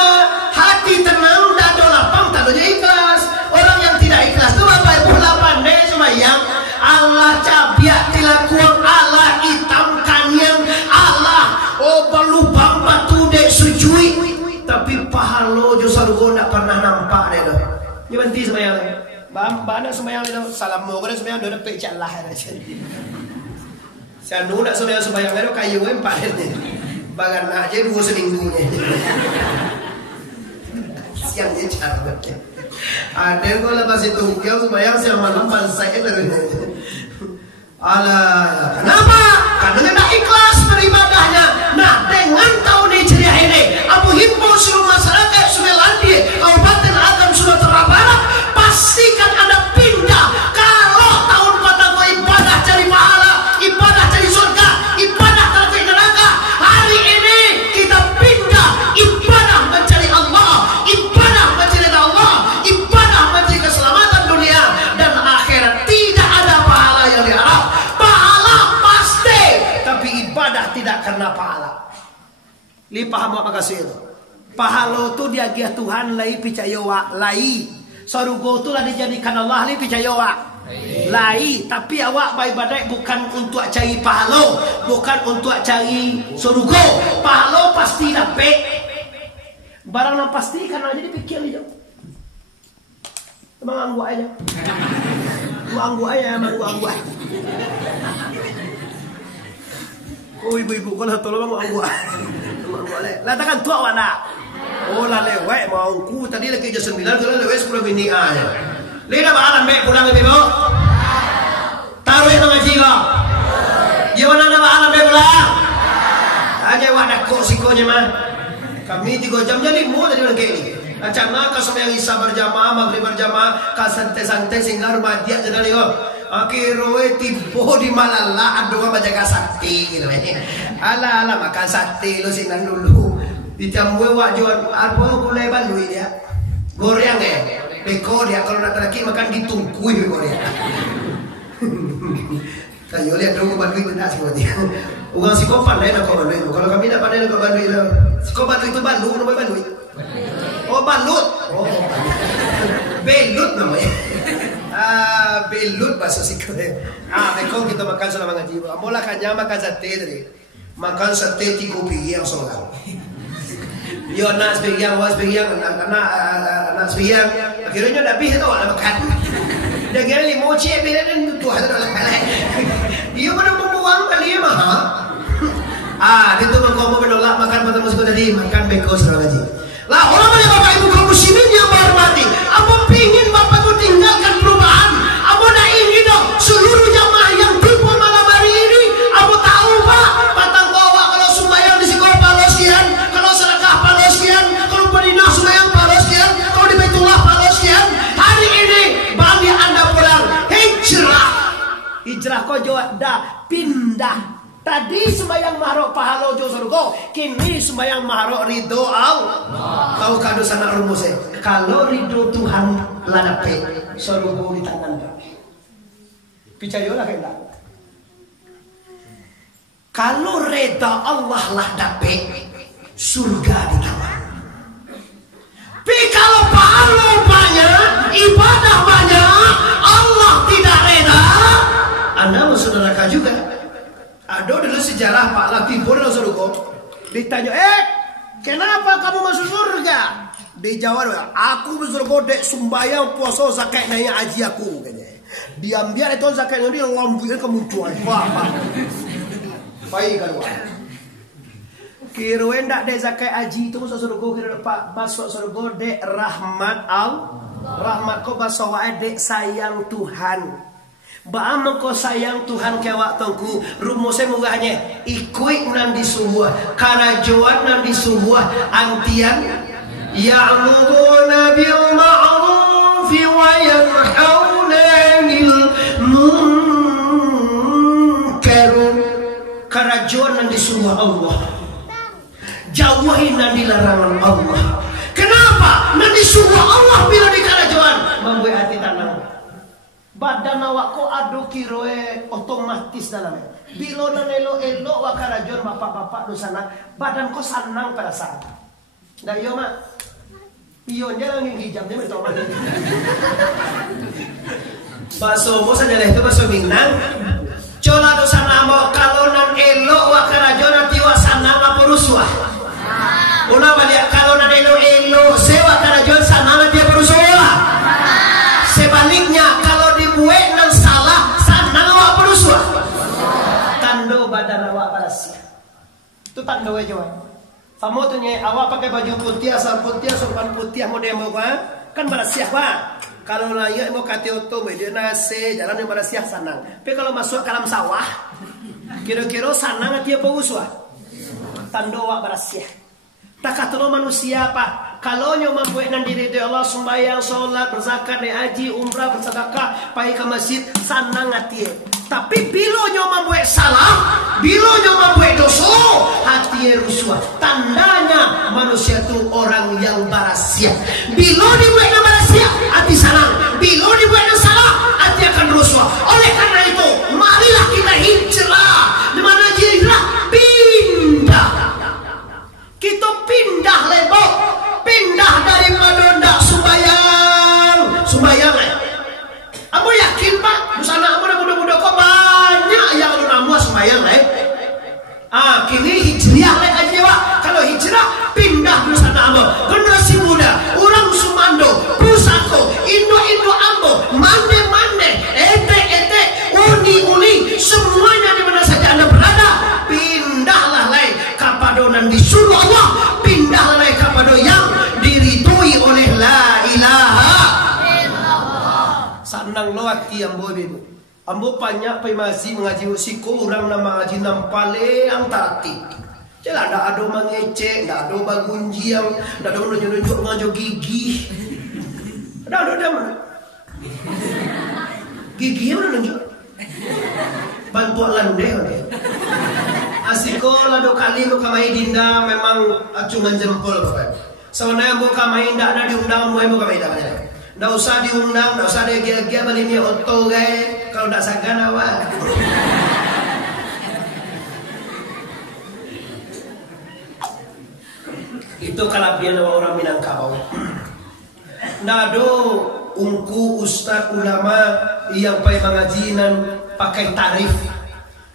hati tenang, dado lapang, tadonya ikhlas. Orang yang tidak ikhlas itu Bapak Ibu lapan deh semayang. Allah cabiak tilakuang Allah hitamkannya Allah berlubang batu dek sujui. Tapi pahalo jo sargo nak pernah nampak dia tu. Ni berhenti semayang ni. Bana semayang ni tu. Salam mo ko semayang do dapat jalah dah. Saya nak semayang ni kayu empat ni. Bagan nak je 2 seminggu ni. Siang je cara. Ada ko lepas itu kau semayang siang malam pansai lagi. Alah, kenapa? Karena nak ikhlas beribadahnya. Nah, dengan tahun ini ceria ini, aku himbau seluruh masyarakat Sumelandia, Kabupaten Agam, Sumatera Barat, pastikan Anda pindah. Kalau tahun pertama ibadah cari pahala, ibadah cari surga, ibadah cari neraka. Hari ini kita pindah ibadah mencari Allah, ibadah mencari Allah, ibadah mencari keselamatan dunia dan akhirat. Tidak ada pahala yang diharap. Pahala pasti, tapi ibadah tidak kena pahala. Li paham apa kasih itu? Pahalo tu dia gia Tuhan lai picayowa lai. Sarugo tu lah dijadikan Allah lai picayowa lai. Tapi awak beribadah bukan untuk cari pahalo, bukan untuk cari sarugo. Pahalo pasti dapat. Barang yang pasti karena jadi pikir dia. Emang anggu aja. Anggu aja, emang anggu aja. Oh ibu-ibu kalau tolong mau anggu aja. Lah takkan tua wana. Oh lah lewat mau ku tadi lagi jam 9 kalau lewat 10 minit aja. Leda bahalan mek pulang ibu. Taruh yang ngaji kau. Dia mana nama alam mek pulang? Aja wadah kok sikonya mah. Kami 3 jam jadi mau tadi orang kini. Macam mana kalau yang isya berjamaah, maghrib berjamaah, kau santai-santai sehingga rumah dia jadi lewat. Akhirnya tiba di Malala aduh baca sakti gitu. Ala makan sate lo sinan dulu. Ditambah wak jual apa gulai balui dia. Goreng ya. Beko dia kalau nak laki makan ditungkui beko dia. Kayu lihat dulu balui benar sih dia. Ugang psikopat na yun ako Banduy. Kalau kami na pandai ako Banduy na. Psikopat itu balu, ano ba Banduy? Oh, balut. Oh, belut namanya. Belut bahasa sikre. Mereka kita makan sama mga jiwa. Amola kanya makan sate tadi. Makan sate 3 piring solang. Yo anak sebagian, was sebagian, anak sebagian. Akhirnya nabi itu ada makan. Dia kira 5 cek dan Tuhan ada makan. Dia mana membuang kali ya mah. Itu mengkomo menolak makan pada musuh tadi makan beko serang gaji. Lah orang banyak bapak ibu kaum muslimin yang berhormati. Apa pingin bapak itu tinggalkan perubahan? Apa nak ingin dong seluruh jamaah yang tipu malam hari ini? Apa tahu pak? Batang bawa kalau sembahyang di Singapura pahala sekian, kalau sedekah pahala sekian, kalau berinah sembahyang pahala sekian, kalau di Baitullah pahala sekian. Hari ini bagi anda pulang hijrah. Hijrah kau jawab dah pindah. Tadi sembahyang mahrok pahala jo surga, kini sembahyang mahrok ridho Allah. Tahu kado sana rumusnya. Kalau ridho Tuhan ladape, surga di tangan kami. Picayolah kena. Kalau reda Allah ladape, surga di tangan. Tapi kalau pahala banyak, ibadah banyak, Allah tidak reda, Anda masuk neraka juga. Ada dulu sejarah Pak Latif Purno surga. Ditanya, kenapa kamu masuk surga? Dijawab, aku masuk surga dek sembahyang puasa zakat naik haji aku. Diambil itu zakat ini lampuin kemunculan. Wah, baik kan? Kira endak dek zakat haji itu masuk surga kira Pak masuk surga dek rahmat Allah. Rahmat kau masuk dek sayang Tuhan. Ba'am kau sayang Tuhan kewak tengku rumusnya mugahnya ikuik nan disubuh karajuan nan disubuh antian ya'muruna bil ma'rufi wa yanhauna 'anil munkar. Karajuan nan disubuh Allah, jauhin nan dilarangan Allah. Kenapa nan disubuh Allah bila di karajuan membuat hati tenang. Badan awak ko ado kiroe otomatis dalamnya. Bila nan elo wa karajon bapak-bapak do sana, badan ko senang pada saat. Nah iyo mak, iyo nya lang yung hijabnya betul mak. Baso mo sa nila itu baso Minang. Cola do sana mo kalau nan elo wa karajon nanti wa sana ma peruswa. Una balik kalau nan elo sewa karajon sana nanti peruswa. Sebaliknya kalau dibuat dan salah sana awak peruswa. Tando badan awak parasia. Itu tando aja. Kamu tuh awak pakai baju putih asal putih sorban putih model mau kan parasia pak. Kalau layak mau kati oto media nasi jalan yang parasia sanang. Tapi kalau masuk ke dalam sawah, kira-kira sanang dia peruswa. Tando awak parasia. Tak kata manusia pak. Kalau nyo membuat nan diri Allah sembahyang, sholat, berzakat, haji, umrah, bersedekah, pergi ke masjid, sana ngati. Tapi bila nyo membuat salah, bila nyo membuat dosa, hati rusuh. Tandanya manusia itu orang yang barasia. Bila dibuat yang barasia, hati senang. Bila dibuat yang salah, hati akan rusuh. Oleh karena itu, marilah kita hijrah. Di mana hijrah? Pindah. Kita pindah lebok. Pindah daripada ndak sembayang lah. Aku yakin pak, di sana aku muda-muda kok banyak yang lu namu sembayang lah. Kini hijriah lah aja pak. Kalau hijrah pindah di sana ambo. Generasi muda, orang Sumando, Pusako, Indo ambo, mande, ete, uni, semuanya di mana saja anda berada, pindahlah lah kepada nan disuruh Allah, pindahlah lah kepada yang diridhoi oleh la ilaha illallah. Sanang loati ambo ibu. Ambo banyak pemazi mengaji usiko orang nama ngaji nam paling tertib. Jelah ndak ada mengecek, ndak ada bagunjiang, ndak ada nunjuk ngajo gigi. Ndak ada mana? Gigi mana nunjuk? Bantuan landai okey. Asiko lado kali muka mai dinda memang acungan jempol bapak. Sebenarnya muka mai ndak ada diundang muka mai dah. Ndak usah diundang, ndak usah ada gia-gia balik ni oto gay. Kalau ndak sagan awak. Itu kalabian orang Minangkabau. Nado ungku ustad ulama yang pakai pengajian pakai tarif.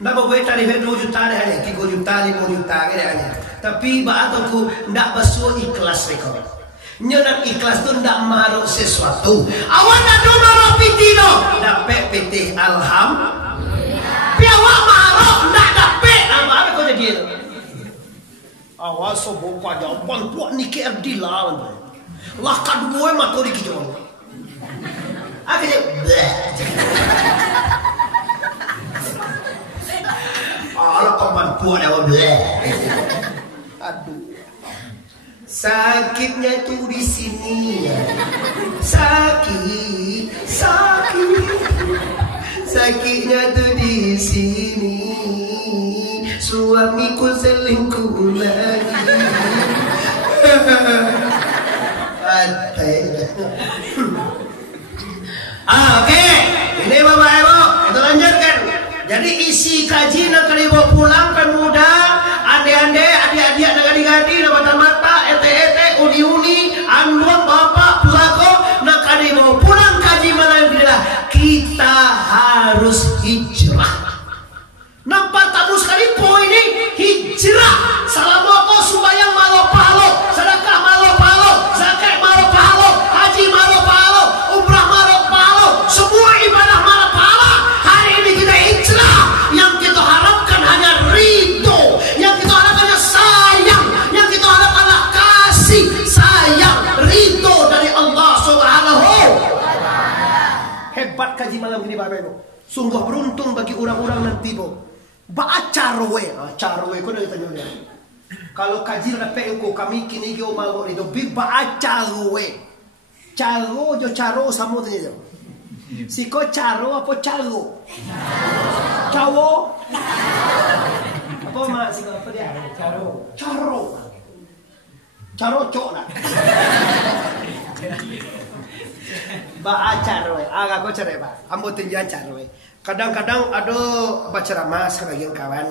Ndak boleh tarifnya 2 juta hanya 3 juta 5 juta hanya. Tapi baataku ndak basuh ikhlas rekor. Nyenak ikhlas tu ndak maruk sesuatu. Awan nado maruk pitino. Dapat pitih alhamdulillah. Piawak maruk ndak dapat. Apa kau jadi itu? Awas sobok aja pon puak niki erdilan. Lah kadue mako dikijong. Akhirnya Allah kompan puak dah aduh. Sakitnya itu di sini. Sakitnya tuh di sini. Suamiku selingkuh lagi. Oke. Ini Bapak Ibu, kita lanjutkan. Jadi isi kaji nak dibawa pulang kan mudah. Ande-ande, adik-adik nak gadi-gadi, nak mata-mata, ete-ete, uni-uni, anduan bapak, pusako, nak dibawa pulang kaji malam bila kita harus hijrah. Nampak tamu sekali poin ini hijrah. Salam apa subayang malo palo, sedekah malo palo, zakat malo palo, haji malo palo, umrah malo palo, semua ibadah malo palo. Hari ini kita hijrah. Yang kita harapkan hanya ridho, yang kita harapkan hanya sayang, yang kita harapkan hanya kasih sayang ridho dari Allah Subhanahu. Hebat kaji malam ini Bapak Ibu. Sungguh beruntung bagi orang-orang nanti Bu. Carwe kau dah tanya dia. Kalau kaji nak peko kami kini kau malu itu carwe. Caro jo caro sama tu je. Si kau caro apa caro? Cawo. Apa mak si kau apa dia? Caro. Caro cok nak. Carwe. Agak kau cerai ba. Ambo tinjau carwe. Kadang-kadang ada berceramah sebagian kawan,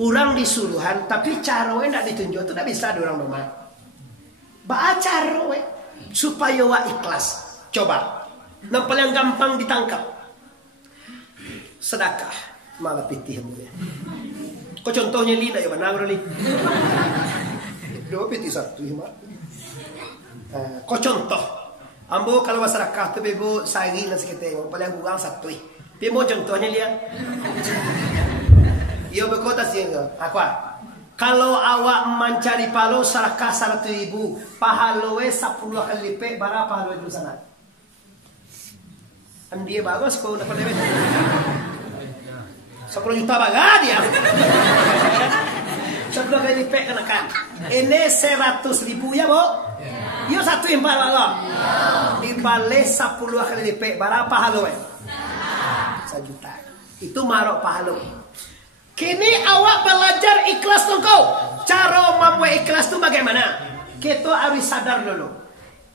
orang disuruhan, tapi carwe tidak ditunjuk itu tidak bisa ada orang rumah. Baca carwe supaya wa ikhlas. Coba, yang paling gampang ditangkap. Sedekah, malah pitih ya. Kau contohnya lidah ya benar li. Dua pitih satu lima. Kau contoh, ambo kalau masyarakat tu bebo sagi nasi kita, paling kurang satu. Dia mau contohnya lihat. Ia berkata sehingga aku. Kalau awak mencari pahala sedekah 100.000, pahala 10 kali lipat berapa pahala itu sana? Dia bagus kau dapat duit. 10 juta baga dia. 10 kali lipat kenakan. Ini 100.000 ya, Bu? Yo satu impal baga. Dibalik 10 kali lipat berapa pahala? 1 juta. Itu marok pahala. Kini awak belajar ikhlas tuh kau. Cara membuat ikhlas tuh bagaimana? Kita harus sadar dulu.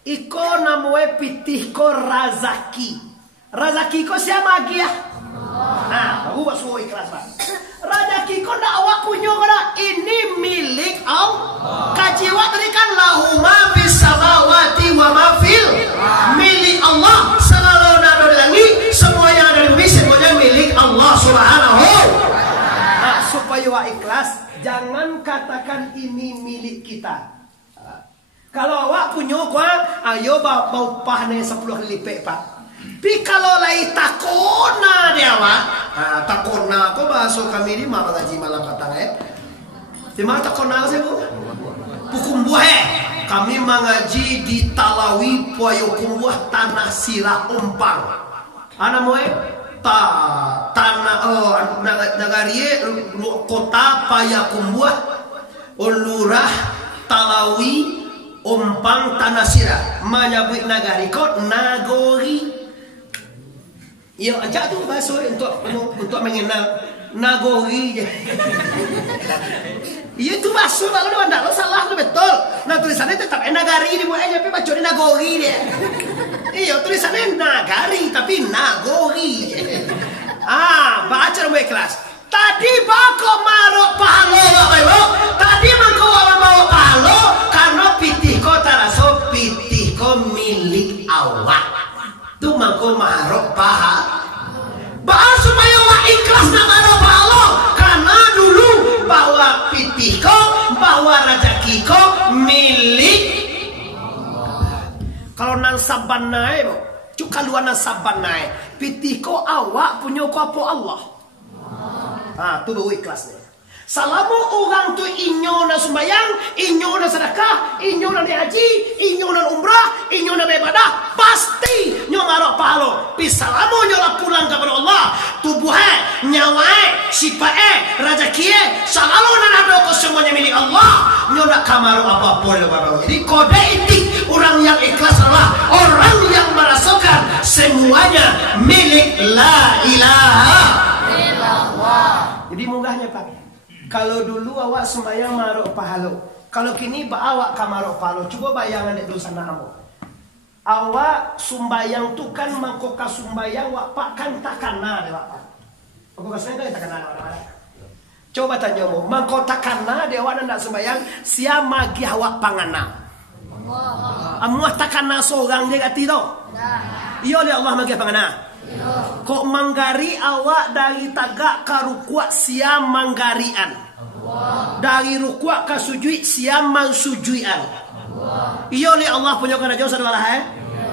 Iko namanya pitih ko razaki. Razaki ko siapa lagi ya? Nah, aku masuk ikhlas pak. Razaki ko nak awak punya orang. Ini milik Allah. Kajiwa tadi kan lahu ma fis samawati wa ma fil. Milik Allah. Selalu ada di langit. Semua yang ada di bumi semuanya milik Allah Subhanahu. Supaya wa ikhlas, jangan katakan ini milik kita. Kalau awak punya kuah, ayo bau pah nih 10 kali lipat pak. Tapi kalau lagi takona dia awak, takona kau bahasa kami di mana ngaji malam patang di mana takona sih bu? Hukum buah kami mengaji di Talawi Puayukum buah tanah sirah umpang. Anak moe tanah nagarie kota Payakumbuh Lurah Talawi Umpang Tanah Sirah menyebut nagari kok nagori. Ya aja tu bahasa untuk mengenal nagori je. Iya tu bahasa lalu anda lo salah lo betul. Nah tulisannya tetap nagari di buahnya tapi baca nagori dia. Iya tulisannya nagari tapi nagori. Baca rumah kelas. Tadi bako marok palo, tadi mangko bawa palo karena paha. Baal supaya wa ikhlas nak maro pahala. Karena dulu bahwa pitiko, bahwa rezekiko milik. Kalau nang saban naik, cuk kaluan nang saban naik. Pitiko awak punya apa Allah. Tu baru ikhlas ni. Selama orang tu inyo na sembayang, inyo na sedekah, inyo na haji, inyo na umrah, inyo na beribadah, pasti nyo marok pahala. Pi selama nyo lah pulang kepada Allah, tubuhnya, nyawanya, sifatnya, rezekinya, selalu nak ada semuanya milik Allah. Nyo nak kamarok apa-apa lebaran. Jadi kode etik orang yang ikhlas adalah orang yang merasakan semuanya milik la ilaha illallah. Jadi mudahnya Pak. Kalau dulu awak sembahyang marok pahalo, kalau kini awak kamarok pahalo. Coba bayangan dek dulu sana kamu. Awak sembahyang tu kan mangkoka sembahyang wak pak kan takana deh wak. Mangkoka sembahyang kan takana deh. Coba tanya mu, mangko takana deh awak nak sembahyang siapa magi awak pangana. Amuah takana seorang dia kati tu. Iyo le Allah magi pangana. Kok manggari awak dari tagak ke rukuak siam manggarian. Dari rukuak ke sujud siam mansujuian. Iyo li Allah punya kerajuan sadalah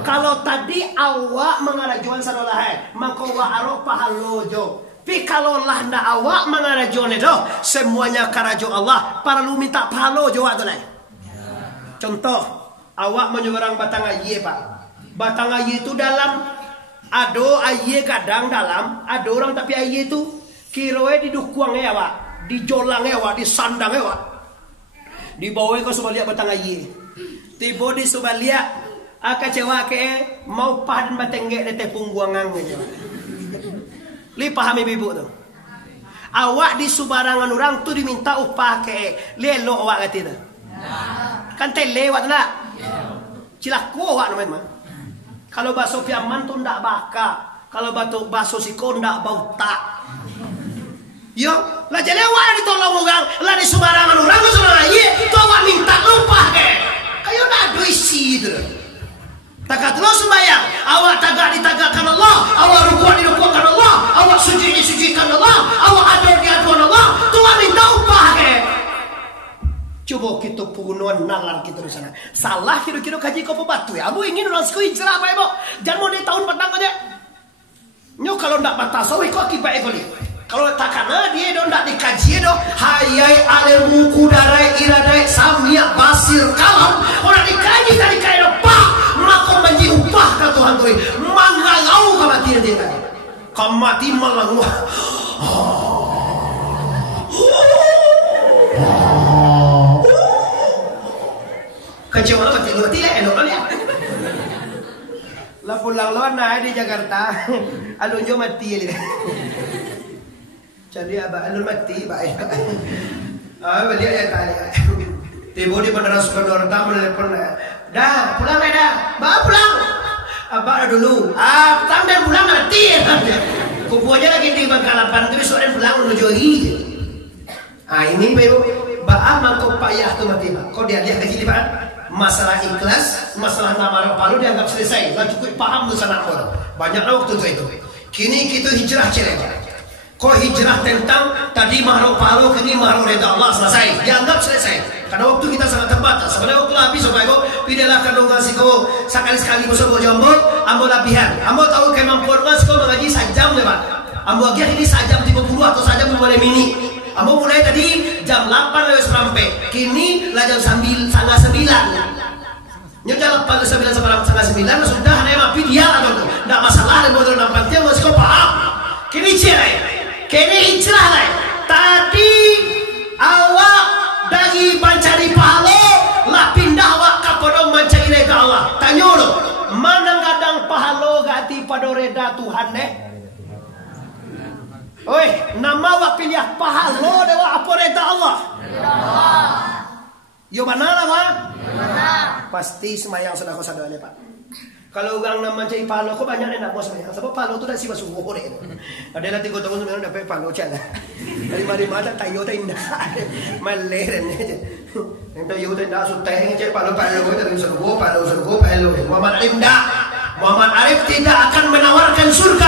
Kalau tadi awak mengarajuan sadalah maka wa aro pahalojo. Tapi kalau lah ndak awak mengarajuan itu semuanya kerajuan Allah perlu minta pahalojo tu lah. Contoh awak menyugarang batang aye Pak. Batang aye itu dalam ado aye kadang dalam, ada orang tapi aye itu kiroe di dukuang awak, di jolang awak, di sandang awak. Di bawah kau sudah lihat batang aye. Tiba di sudah lihat kecewa ke mau pahan batengge de tepung buangang gitu. Li pahami ibu tu. Awak di subarangan orang tu diminta upah ke lelo awak kata tu. Kan lewat nak. Cilaku awak namanya. Kalau bakso piaman tu ndak baka. Kalau bakso siko ndak bau tak. Yo, lah jadi awak ditolong orang, lah di sembarangan orang tu salah ye, tu awak minta lupa ke. Kayo nak ada isi tu. Takat lo sembahyang, awak tagak ditagakkan Allah, awak rukuk dirukukkan Allah, awak sujud disujudkan Allah, awak ador diaduan Allah, tu awak minta upah ke. Coba kita pugunuan nalar kita di sana. Salah kira-kira kaji kau pebatu ya. Abu ingin orang sekali hijrah apa ibu? Jangan mau di tahun petang aja. Nyo kalau ndak batas, so ikut akibat ekoli. Kalau takana dia dong ndak dikaji dong. Hayai alemu kudarai iradai samia basir kalam. Orang dikaji tadi kaya pak. Maka menji upah ke Tuhan tuh. Manggalau kematian dia kan. Kemati malang. Kecewa mati lu tidak elok ya. Lah pulang lawan naik di Jakarta, alunjo mati dia. Jadi abah alun mati baik. Beliau yang tadi. Tiba di bandara Soekarno Hatta menelepon. Dah pulang dah, bawa pulang. Abah dulu. Pulang dan pulang mati. Kubunya lagi di Bangkalapan terus orang pulang menuju lagi. Ini baru ba'a mangkok payah tu mati pak. Kau dia lihat lagi pak. Masalah ikhlas, masalah nama palu dianggap selesai. Lah cukup paham tu sana pun. Banyaklah waktu itu. Kini kita hijrah cerek. Kau hijrah tentang tadi mahro palu, kini mahro reda Allah selesai. Dianggap selesai. Karena waktu kita sangat terbatas. Sebenarnya waktu habis sampai kau pilihlah kandungan siko sekali-sekali masuk ke jombor, ambo lapihan. Ambo tahu kemampuan siko mengaji sajam ya pak. Ambo akhir ini sajam 30 atau sajam 5 mini. Ambo mulai tadi jam 8 lewat serampe. Kini lah jam 9. Nyo jam 8 lewat 9 sampai 9 sudah ada yang mapi dia atau tidak masalah dan modal nampak dia masih kau paham. Kini cerai, kini hijrah lah. Tadi awak dari mencari pahala lah pindah awak ke podong mencari reda Allah. Tanya lo, mana kadang pahala gati pada reda Tuhan deh? Oi, nama awak pilih pahala dewa apa reda Allah? Yo mana lah pak? Pasti semayang sedekah sadane pak. Kalau orang nak mencari pahala, kau banyak nak buat semayang. Sebab pahala tu dah si basuh deh. Ada nanti kau tahu semayang dapat pahala cina. Dari mana tayo tayo indah, maleren aja. Yang tayo tayo indah suteng cek pahala dari surga pahala. Muhammad Arif tidak akan menawarkan surga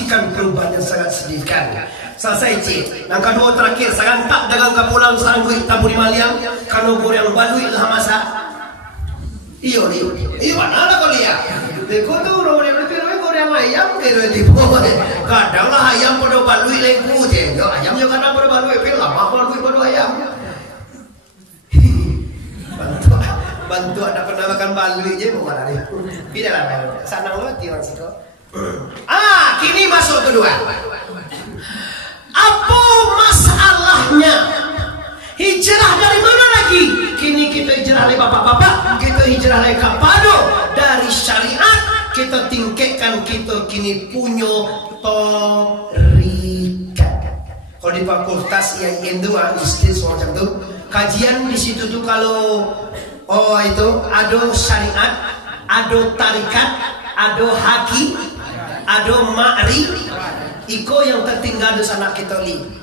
saksikan perubahan yang sangat signifikan. Selesai cik. Yang kedua terakhir, saya tak dagang kapulang sarangkuit tabu di maliang kanu goreng balui lah masa. Iyo ni, iyo mana lah kau lihat? Dekau tu orang yang goreng ayam kira di bawah. Kadang lah ayam pada balui lengku je. Ayam yang kadang pada balui, tapi lama balui pada ayam. Bantu ada pernah makan balui je bukan ada. Tidak lah, senang banget orang situ. Kini masuk kedua. Apa masalahnya? Hijrah dari mana lagi? Kini kita hijrah oleh bapak-bapak, kita hijrah oleh kapado dari syariat, kita tingkatkan kita kini punya torikat. Kalau di fakultas yang Indo istilah semacam tu, kajian di situ tu kalau itu ada syariat, ada tarikat, ada haki, ada ma'ri, iko yang tertinggal di sana kita li.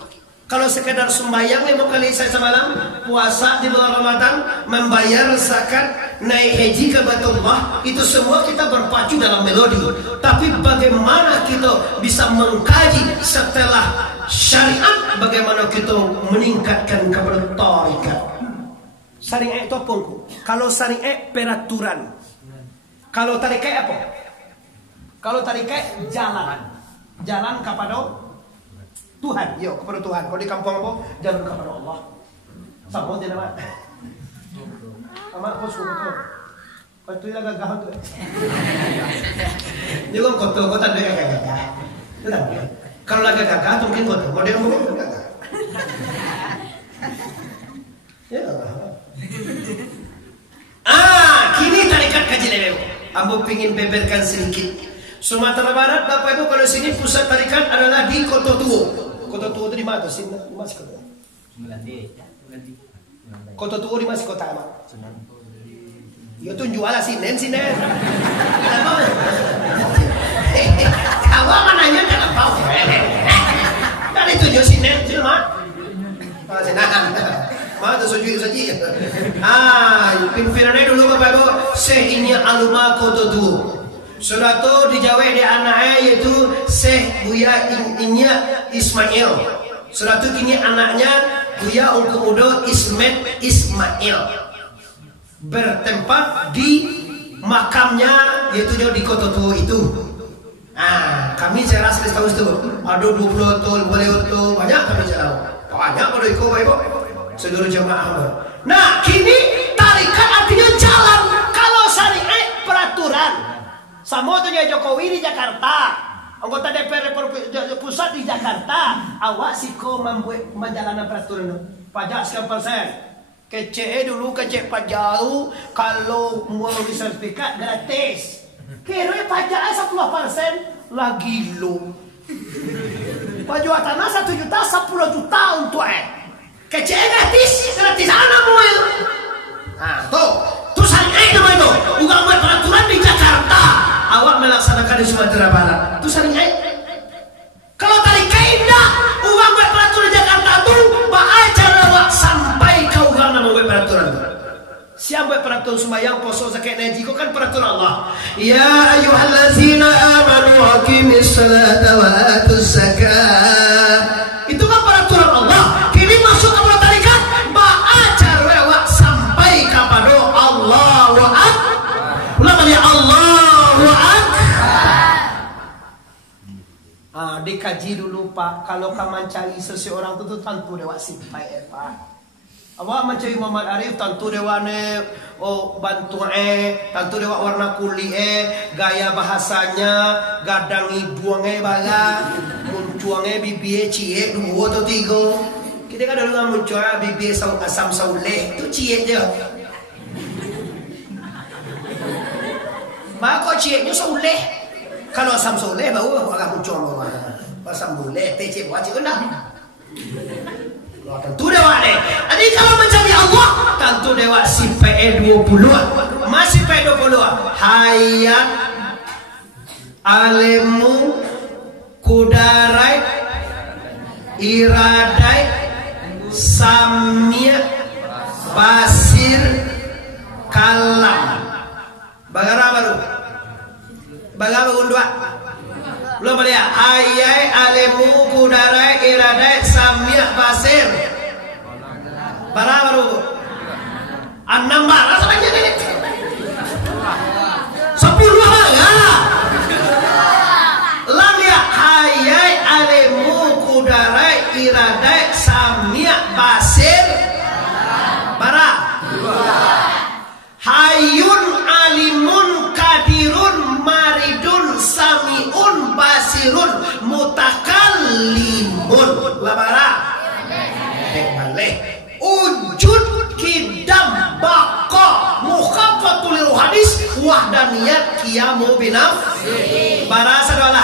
Kalau sekedar sembahyang 5 kali semalam, puasa di bulan Ramadan, membayar zakat, naik haji ke Baitullah, itu semua kita berpacu dalam melodi. Tapi bagaimana kita bisa mengkaji setelah syariat, bagaimana kita meningkatkan kepada tarikat. Syariat itu apa? Kalau syariat peraturan. Kalau tarikat apa? Kalau tarikat jalan kepada Tuhan, yo kepada Tuhan. Kalau di kampung apa? Jalan kepada Allah. Sama dia nama. Amat kau suruh betul. Kau tu yang gagah tu. Dia kan kau tak ada gagah. Kalau lagi gagah tu mungkin kau tu. Model mungkin gagah. Ya. Kini tarikat kaji level. Ambo pingin beberkan sedikit. Sumatera Barat, Bapak Ibu, kalau sini pusat tarikat adalah di Kota Tua. Kota Tua itu di mana? Di mana kota? Kota Tua di mana kota amat? Ya tu jualan sinen. Tahu mananya dalam bau. Dari tujuh sinen, cuma. Senang. Mana tu sujud saja. Pimpinannya dulu Bapak Ibu, Syekh ini alumni Kota Tua. Sudah tu dijawab di anaknya yaitu Syekh Buya Inya Ismail. Sudah tu kini anaknya Buya Ungku Muda Ismail bertempat di makamnya yaitu dia di Kota Tua itu. Kami saya rasa tahu itu ada 20 tahun beliau tu banyak kami tahu. Banyak pada ikut Ibu seluruh jemaah. Nah kini tarikat artinya jalan. Kalau syariat peraturan. Sama tu Jokowi di Jakarta, anggota DPR pusat di Jakarta, awak siko membuat menjalankan peraturan pajak 10%. Kecek dulu kecek pajak kalau mau sertifikat gratis. Kira pajaknya 10% lagi lo. Pajak tanah 1 juta 10 juta untuk kecek gratis anak mau. Tuh syariat nama itu, ugang buat peraturan di Jakarta. Awak melaksanakan di Sumatera Barat. Itu syariat. Kalau tarikat indah, uang buat peraturan Jakarta tu, cara awak sampai kau uang nama buat peraturan. Siapa buat peraturan sembahyang, poso, zakat, haji, kau kan peraturan Allah. Ya ayyuhallazina amanu aqimis salata wa atuz zakat. Itu kan peraturan Allah. Kini masuk ke tarikat, cara awak sampai kepada Allah wa ulama ya Allah. Dikaji dulu Pak. Kalau kamu mencari seseorang itu tentu dewa simpai Pak. Awak mencari Muhammad Arif tentu dewa bantu tentu dewa warna kulit gaya bahasanya gadangi buangnya baga muncuangnya bibi cie 2 atau 3. Kita kan dulu muncul bibi asam sauleh itu cie je. Maka cie nya sauleh. Kalau asam soleh baru agak muncul bawah. Asam boleh, tecek wajib endah. Tentu dewa deh. Jadi kalau mencari Allah, tentu dewa si PE 20. Masih PE 20. Hayat, alemu, kudarai, iradai, samia, basir, kalam. Bagara baru. Bagara undua. Belum balik. Hayai alimu kudarai iradai samia basir. Bara baru. Enam bara saja ini. 10 harga. Lam ya hayai alimu kudarai iradai samia basir. Bara. Hayun alimun kadirun maridun samiun basirun mutakallimun. Labara. Boleh. Ujud kidam baka mukhafatul hadis wahdaniyat qiyamu binaf. Barasa dua.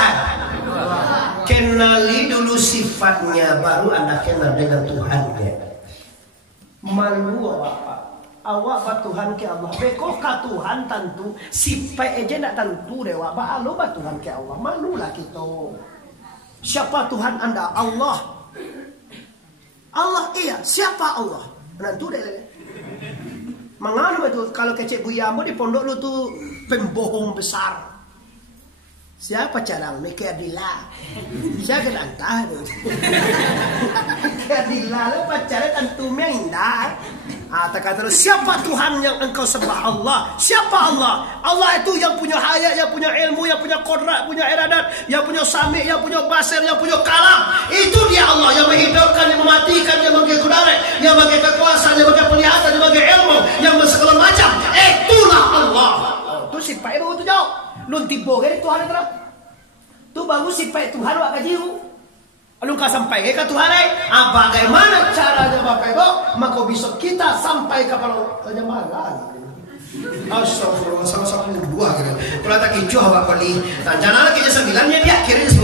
Kenali dulu sifatnya, baru Anda kenal dengan Tuhannya. Malu Bapak. Awak Tuhan ke Allah. Beko ka Tuhan tentu. Sifat aja nak tentu dewa. Ba lo Tuhan ke Allah. Malulah kita. Siapa Tuhan Anda? Allah. Allah iya. Siapa Allah? Tentu deh. Mengapa itu kalau kecek buyamu di pondok lu tuh pembohong besar. Siapa carang mikir Adila? Siapa entah tu. Adila lu pacarnya tentu mengindah. Tak kata siapa Tuhan yang engkau sembah? Allah. Siapa Allah? Allah itu yang punya hayat, yang punya ilmu, yang punya kodrat, punya iradat, yang punya sami, yang punya basir, yang punya kalam. Itu dia Allah yang menghidupkan, yang mematikan, yang bagi kudarat, yang bagi kekuasaan, yang bagi penglihatan, yang bagi ilmu, yang segala macam. Itulah Allah. Tu sifat baru tu jauh. Lun tibo ke Tuhan itu. Tu baru sifat Tuhan wak kajiu. Lalu kau sampai ke Tuhan lain. Bagaimana caranya Bapak Ibu? Maka besok kita sampai ke Palau Jamaah. Astagfirullah, sama-sama 2 gitu. Kalau tak kicuh Bapak Pali. Dan jangan lagi 9-nya dia kirim 10.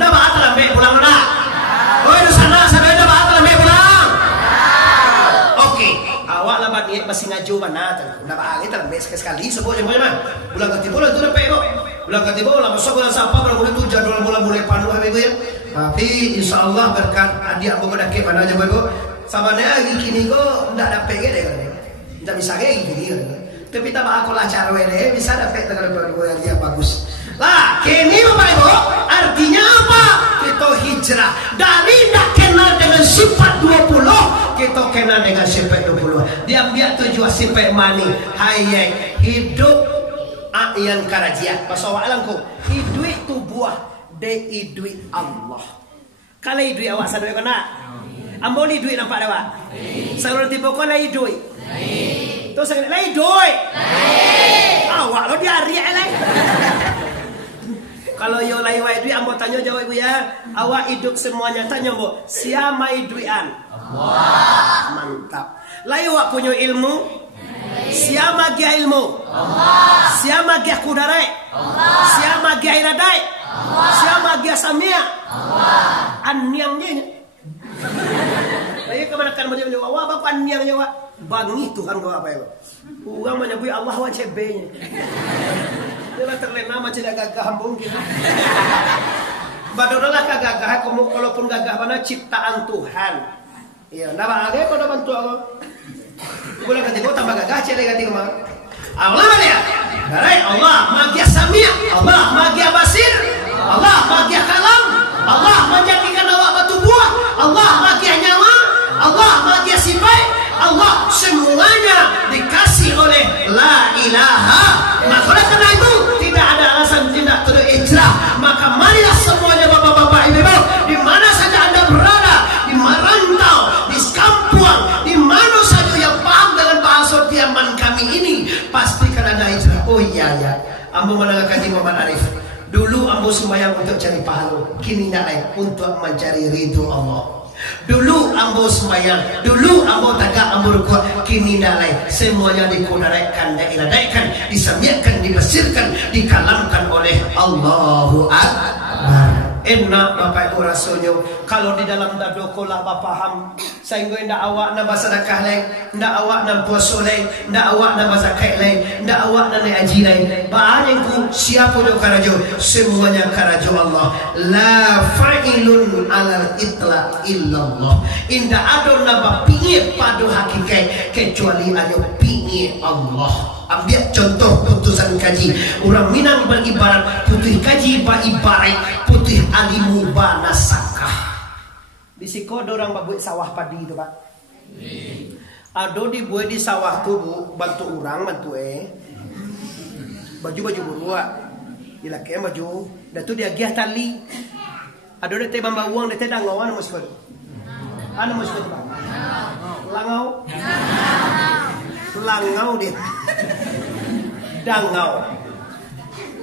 Ndak bahasa lambe pulang ndak. Oh itu sana sampai ndak bahasa lambe pulang. Oke, awak lambat ni masih ngaju mana? Ndak bahasa kita lambe sekali sebut jempol mah. Bulan ketiga bulan tu dapat Ibu. Bulan ketiga bulan masuk bulan siapa bulan itu jadwal mulai pandu habis Ibu ya. Tapi insyaAllah berkat adik aku mendaki mana aja Ibu. Sabarnya hari kini ko ndak dapat ke deh. Ndak bisa ke gini. Tapi tak aku lah cara wede bisa dapat dengan perbuatan yang bagus. Lah, kini Bapak Ibu, artinya apa? Kita hijrah dari ndak kenal dengan sifat 20, kita kenal dengan sifat 20. Diambil tujuan sifat mani, hayai, hidup yang karajia. Pasal alamku, hidup itu buah dari duit Allah. Kalau duit awak sadar kena, amboli duit nampak awak. Salur tipe kau lagi duit. Terus saya lagi duit. Awak lo diari lagi. Kalau yo lagi duit, ambo tanya jawab ibu ya. Awak hidup semuanya tanya bu, siapa duitan? Allah. Mantap. Lagi awak punya ilmu. Siapa dia ilmu? Allah. Siapa dia kudarai? Allah. Siapa dia iradai? Allah. Siapa dia samia? Allah. Anyangnya. Lagi kemana kan macam jawab? Awak bapak anyangnya awak. Bangi Tuhan kau apa ya? Orang menyebut Allah wajib B-nya. Dia terlena macam dia gagah mungkin. Badolah kagagah kamu kalaupun gagah mana ciptaan Tuhan. Iya, nama ada kau dah bantu aku. Bulan ketiga tambah gagah cile ganti kemana? Allah mana ya? Dari Allah magia samia, Allah magia basir, Allah magia kalam, Allah menjadikan awak batu buah, Allah magia nyawa, Allah magia sifat, Allah semuanya dikasih oleh la ilaha. Maka oleh karena itu tidak ada alasan tidak terhijrah. Maka marilah semuanya bapak-bapak ibu-ibu, di mana saja anda berada, di merantau, di kampung, di mana saja yang paham dengan bahasa Tiaman kami ini, pastikan anda hijrah. Oh iya ya, ambo mendengarkan Muhammad Arif. Dulu ambo sembahyang untuk cari pahala, kini nak untuk mencari ridho Allah. Dulu ambo sembahyang, dulu ambo tagak, ambo rukuk, kini dalai semuanya dikudaraikan, diiradaikan, disamiakan, dibasirkan, dikalamkan oleh Allahu Akbar. Enak Bapak Ibu rasanya kalau di dalam dadoko lah Bapak paham. Sehingga ndak awak nak bersedekah lain, ndak awak nak puasa lain, ndak awak nak berzakat lain, ndak awak nak haji lain. Bahanku siapa yang karajo? Semuanya karajo Allah. La fa'ilun ala itla illallah. Indah ada nak pinggir pada hakikat kecuali ada pinggir Allah. Ambil contoh putusan kaji. Orang Minang beribarat putih kaji beribarat putih alimu banasakah. Di siko ada orang buat sawah padi itu Pak. Ada dibuat di sawah tu Bu, bantu orang bantu baju burua. Dilaki baju, dah tu dia giah tali. Ada dia teh bamba uang dia teh dangau anu mesti kau. Anu mesti kau Pak. Langau dia. Dangau.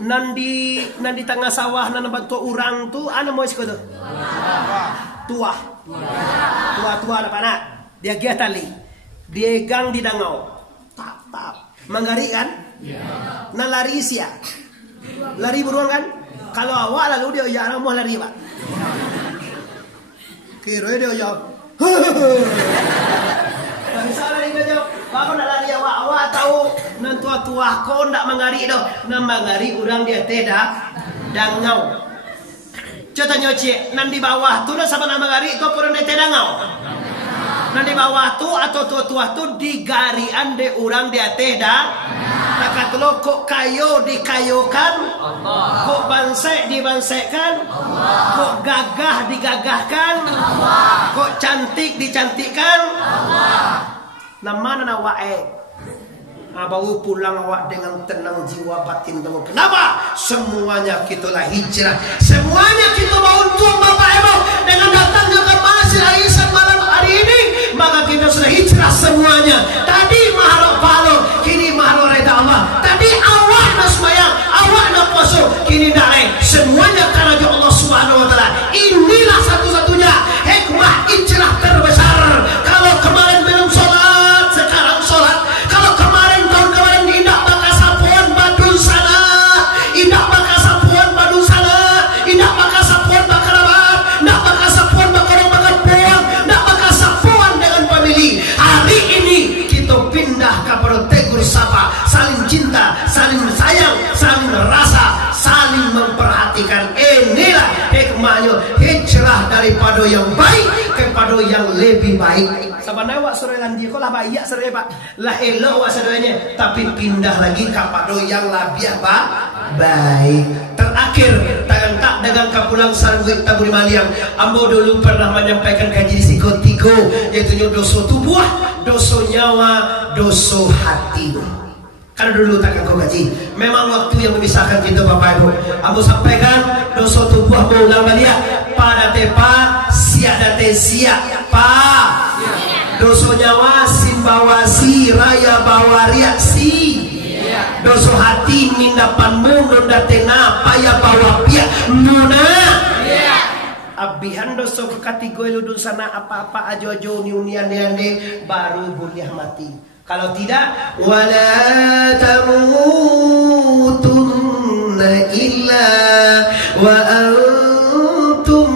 Nandi tengah sawah nan bantu orang tu anu mesti kau tu. Tua ada panak. Dia giat tali. Dia gang di dangau. Tap. Manggari kan? Nah lari sia. Lari beruang kan? Kalau awak lalu dia ya mau lari Pak. Kira dia ya. Misalnya ini aja. Pak nak lari awak tahu nan tua kau ndak manggari doh. Nan manggari orang dia tidak dangau. Coba nyoci, nan di bawah tu dah sama nama gari kau pernah dangau. Nan di bawah tu atau tua tu di garian de orang dia teda. Takat lo kok kayu dikayukan, kok bansai dibansekan, kok gagah digagahkan, kok cantik dicantikkan. Nama nana wae. Baru pulang awak dengan tenang jiwa batin temu. Kenapa? Semuanya kita lah hijrah. Semuanya kita mau untung Bapak Ibu. Dengan datangnya ke Masjid Al-Ihsan malam hari ini, maka kita sudah hijrah semuanya. Tadi mahalok palo, kini mahalok reda Allah. Tadi awak nak sembahyang, awak nak puasa, kini dah semuanya karena Allah Subhanahu Wa Taala. Inilah satu-satunya hikmah hijrah terbesar. Kalau kemarin belum sholat, sekarang sholat. Kalau kemarin tahun kemarin indah bakal sapuan badun sana, indah bakal sapuan badun sana, indah bakal sapuan bakal rabat, indah bakal sapuan bakal puang, indah bakal sapuan dengan family. Hari ini kita pindah kepada tegur sapa, saling cinta, saling sayang, saling rasa, saling memperhatikan. Inilah hikmahnya hijrah daripada yang baik kepada yang lebih baik. Sebenarnya wak sore lanji kau lah baik sore Pak, lah elok wak sorenya, tapi pindah lagi kepada yang lebih baik. Terakhir tak dagang kapulang sarwit taburi maliang. Ambo dulu pernah menyampaikan kaji di Sikotigo, yaitu dosa tubuh, dosa nyawa, dosa hati. Karena dulu takkan kau kaji. Memang waktu yang memisahkan kita Bapak Ibu. Ambo sampaikan dosa tubuh mau ulang balik pada tepa siada tesia pa. Dosa nyawa simbawasi raya bawaria si. Dosa hati mindapan mundur datena paya bawa pia muna. Abihan dosa ke kategori ludun sana apa-apa ajo-ajo niunian-niane baru boleh mati. Kalau tidak, wala tamutunna illa wa antum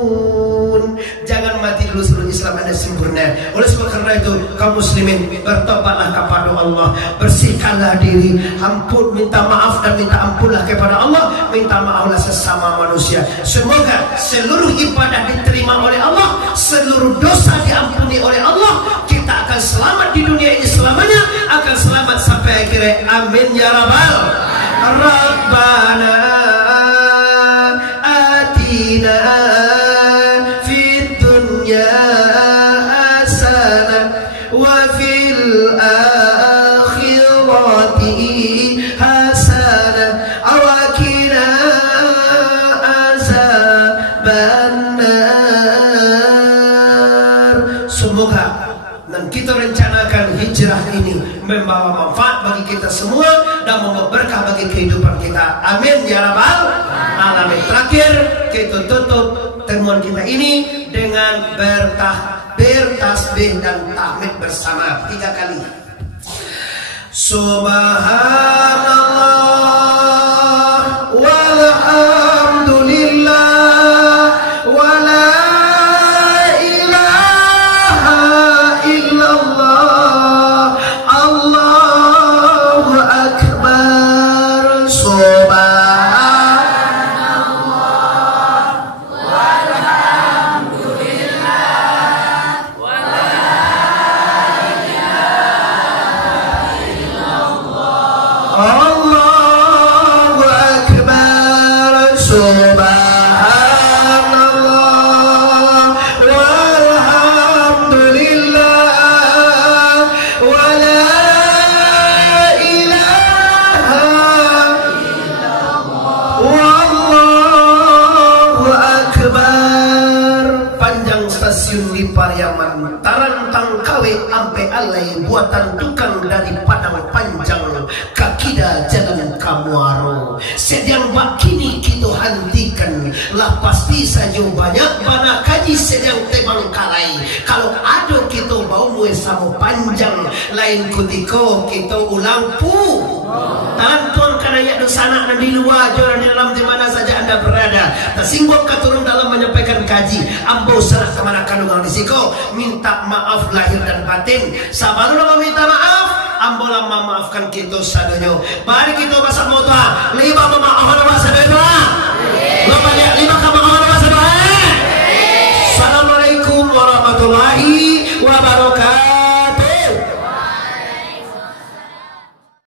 muslimun. Jangan mati dulu sebelum Islam ada sempurna. Oleh sebab karena itu, kaum muslimin bertobatlah kepada Allah, bersihkanlah diri, ampun, minta maaf dan minta ampunlah kepada Allah, minta maaflah sesama manusia. Semoga seluruh ibadah diterima oleh Allah, seluruh dosa diampuni oleh Allah. Kita akan selamat di dunia ini selamanya, akan selamat sampai akhirnya. Amin ya rabbal Rabbana atina fid dunya hasanah wa fil akhirati hasanah wa qina azabannar. Semoga dan kita rencanakan hijrah ini membawa manfaat bagi kita semua dan membawa berkah bagi kehidupan kita. Amin ya rabbal alamin. Terakhir kita tutup temuan kita ini dengan bertasbih dan tahmid bersama 3 kali. Subhanallah walhamdulillah wala di Pariaman tarantang kawe ampe alai buatan tukang dari Padang Panjang kakida jalan Kamuaro sedang bakini kita hentikan lah pasti saja banyak bana kaji sedang tebang kalai kalau ada kita bau mue sama panjang lain kutiko kita ulang pu taran tuan karena ya sana dan di luar di dalam di mana saja anda berada tersinggok keturun dalam menyampaikan kaji ambo serah kemana kandungan risiko minta maaf lahir dan batin sabar dulu minta maaf ambo lama maafkan kita sadonyo mari kita masak motor lima memaafkan masa depan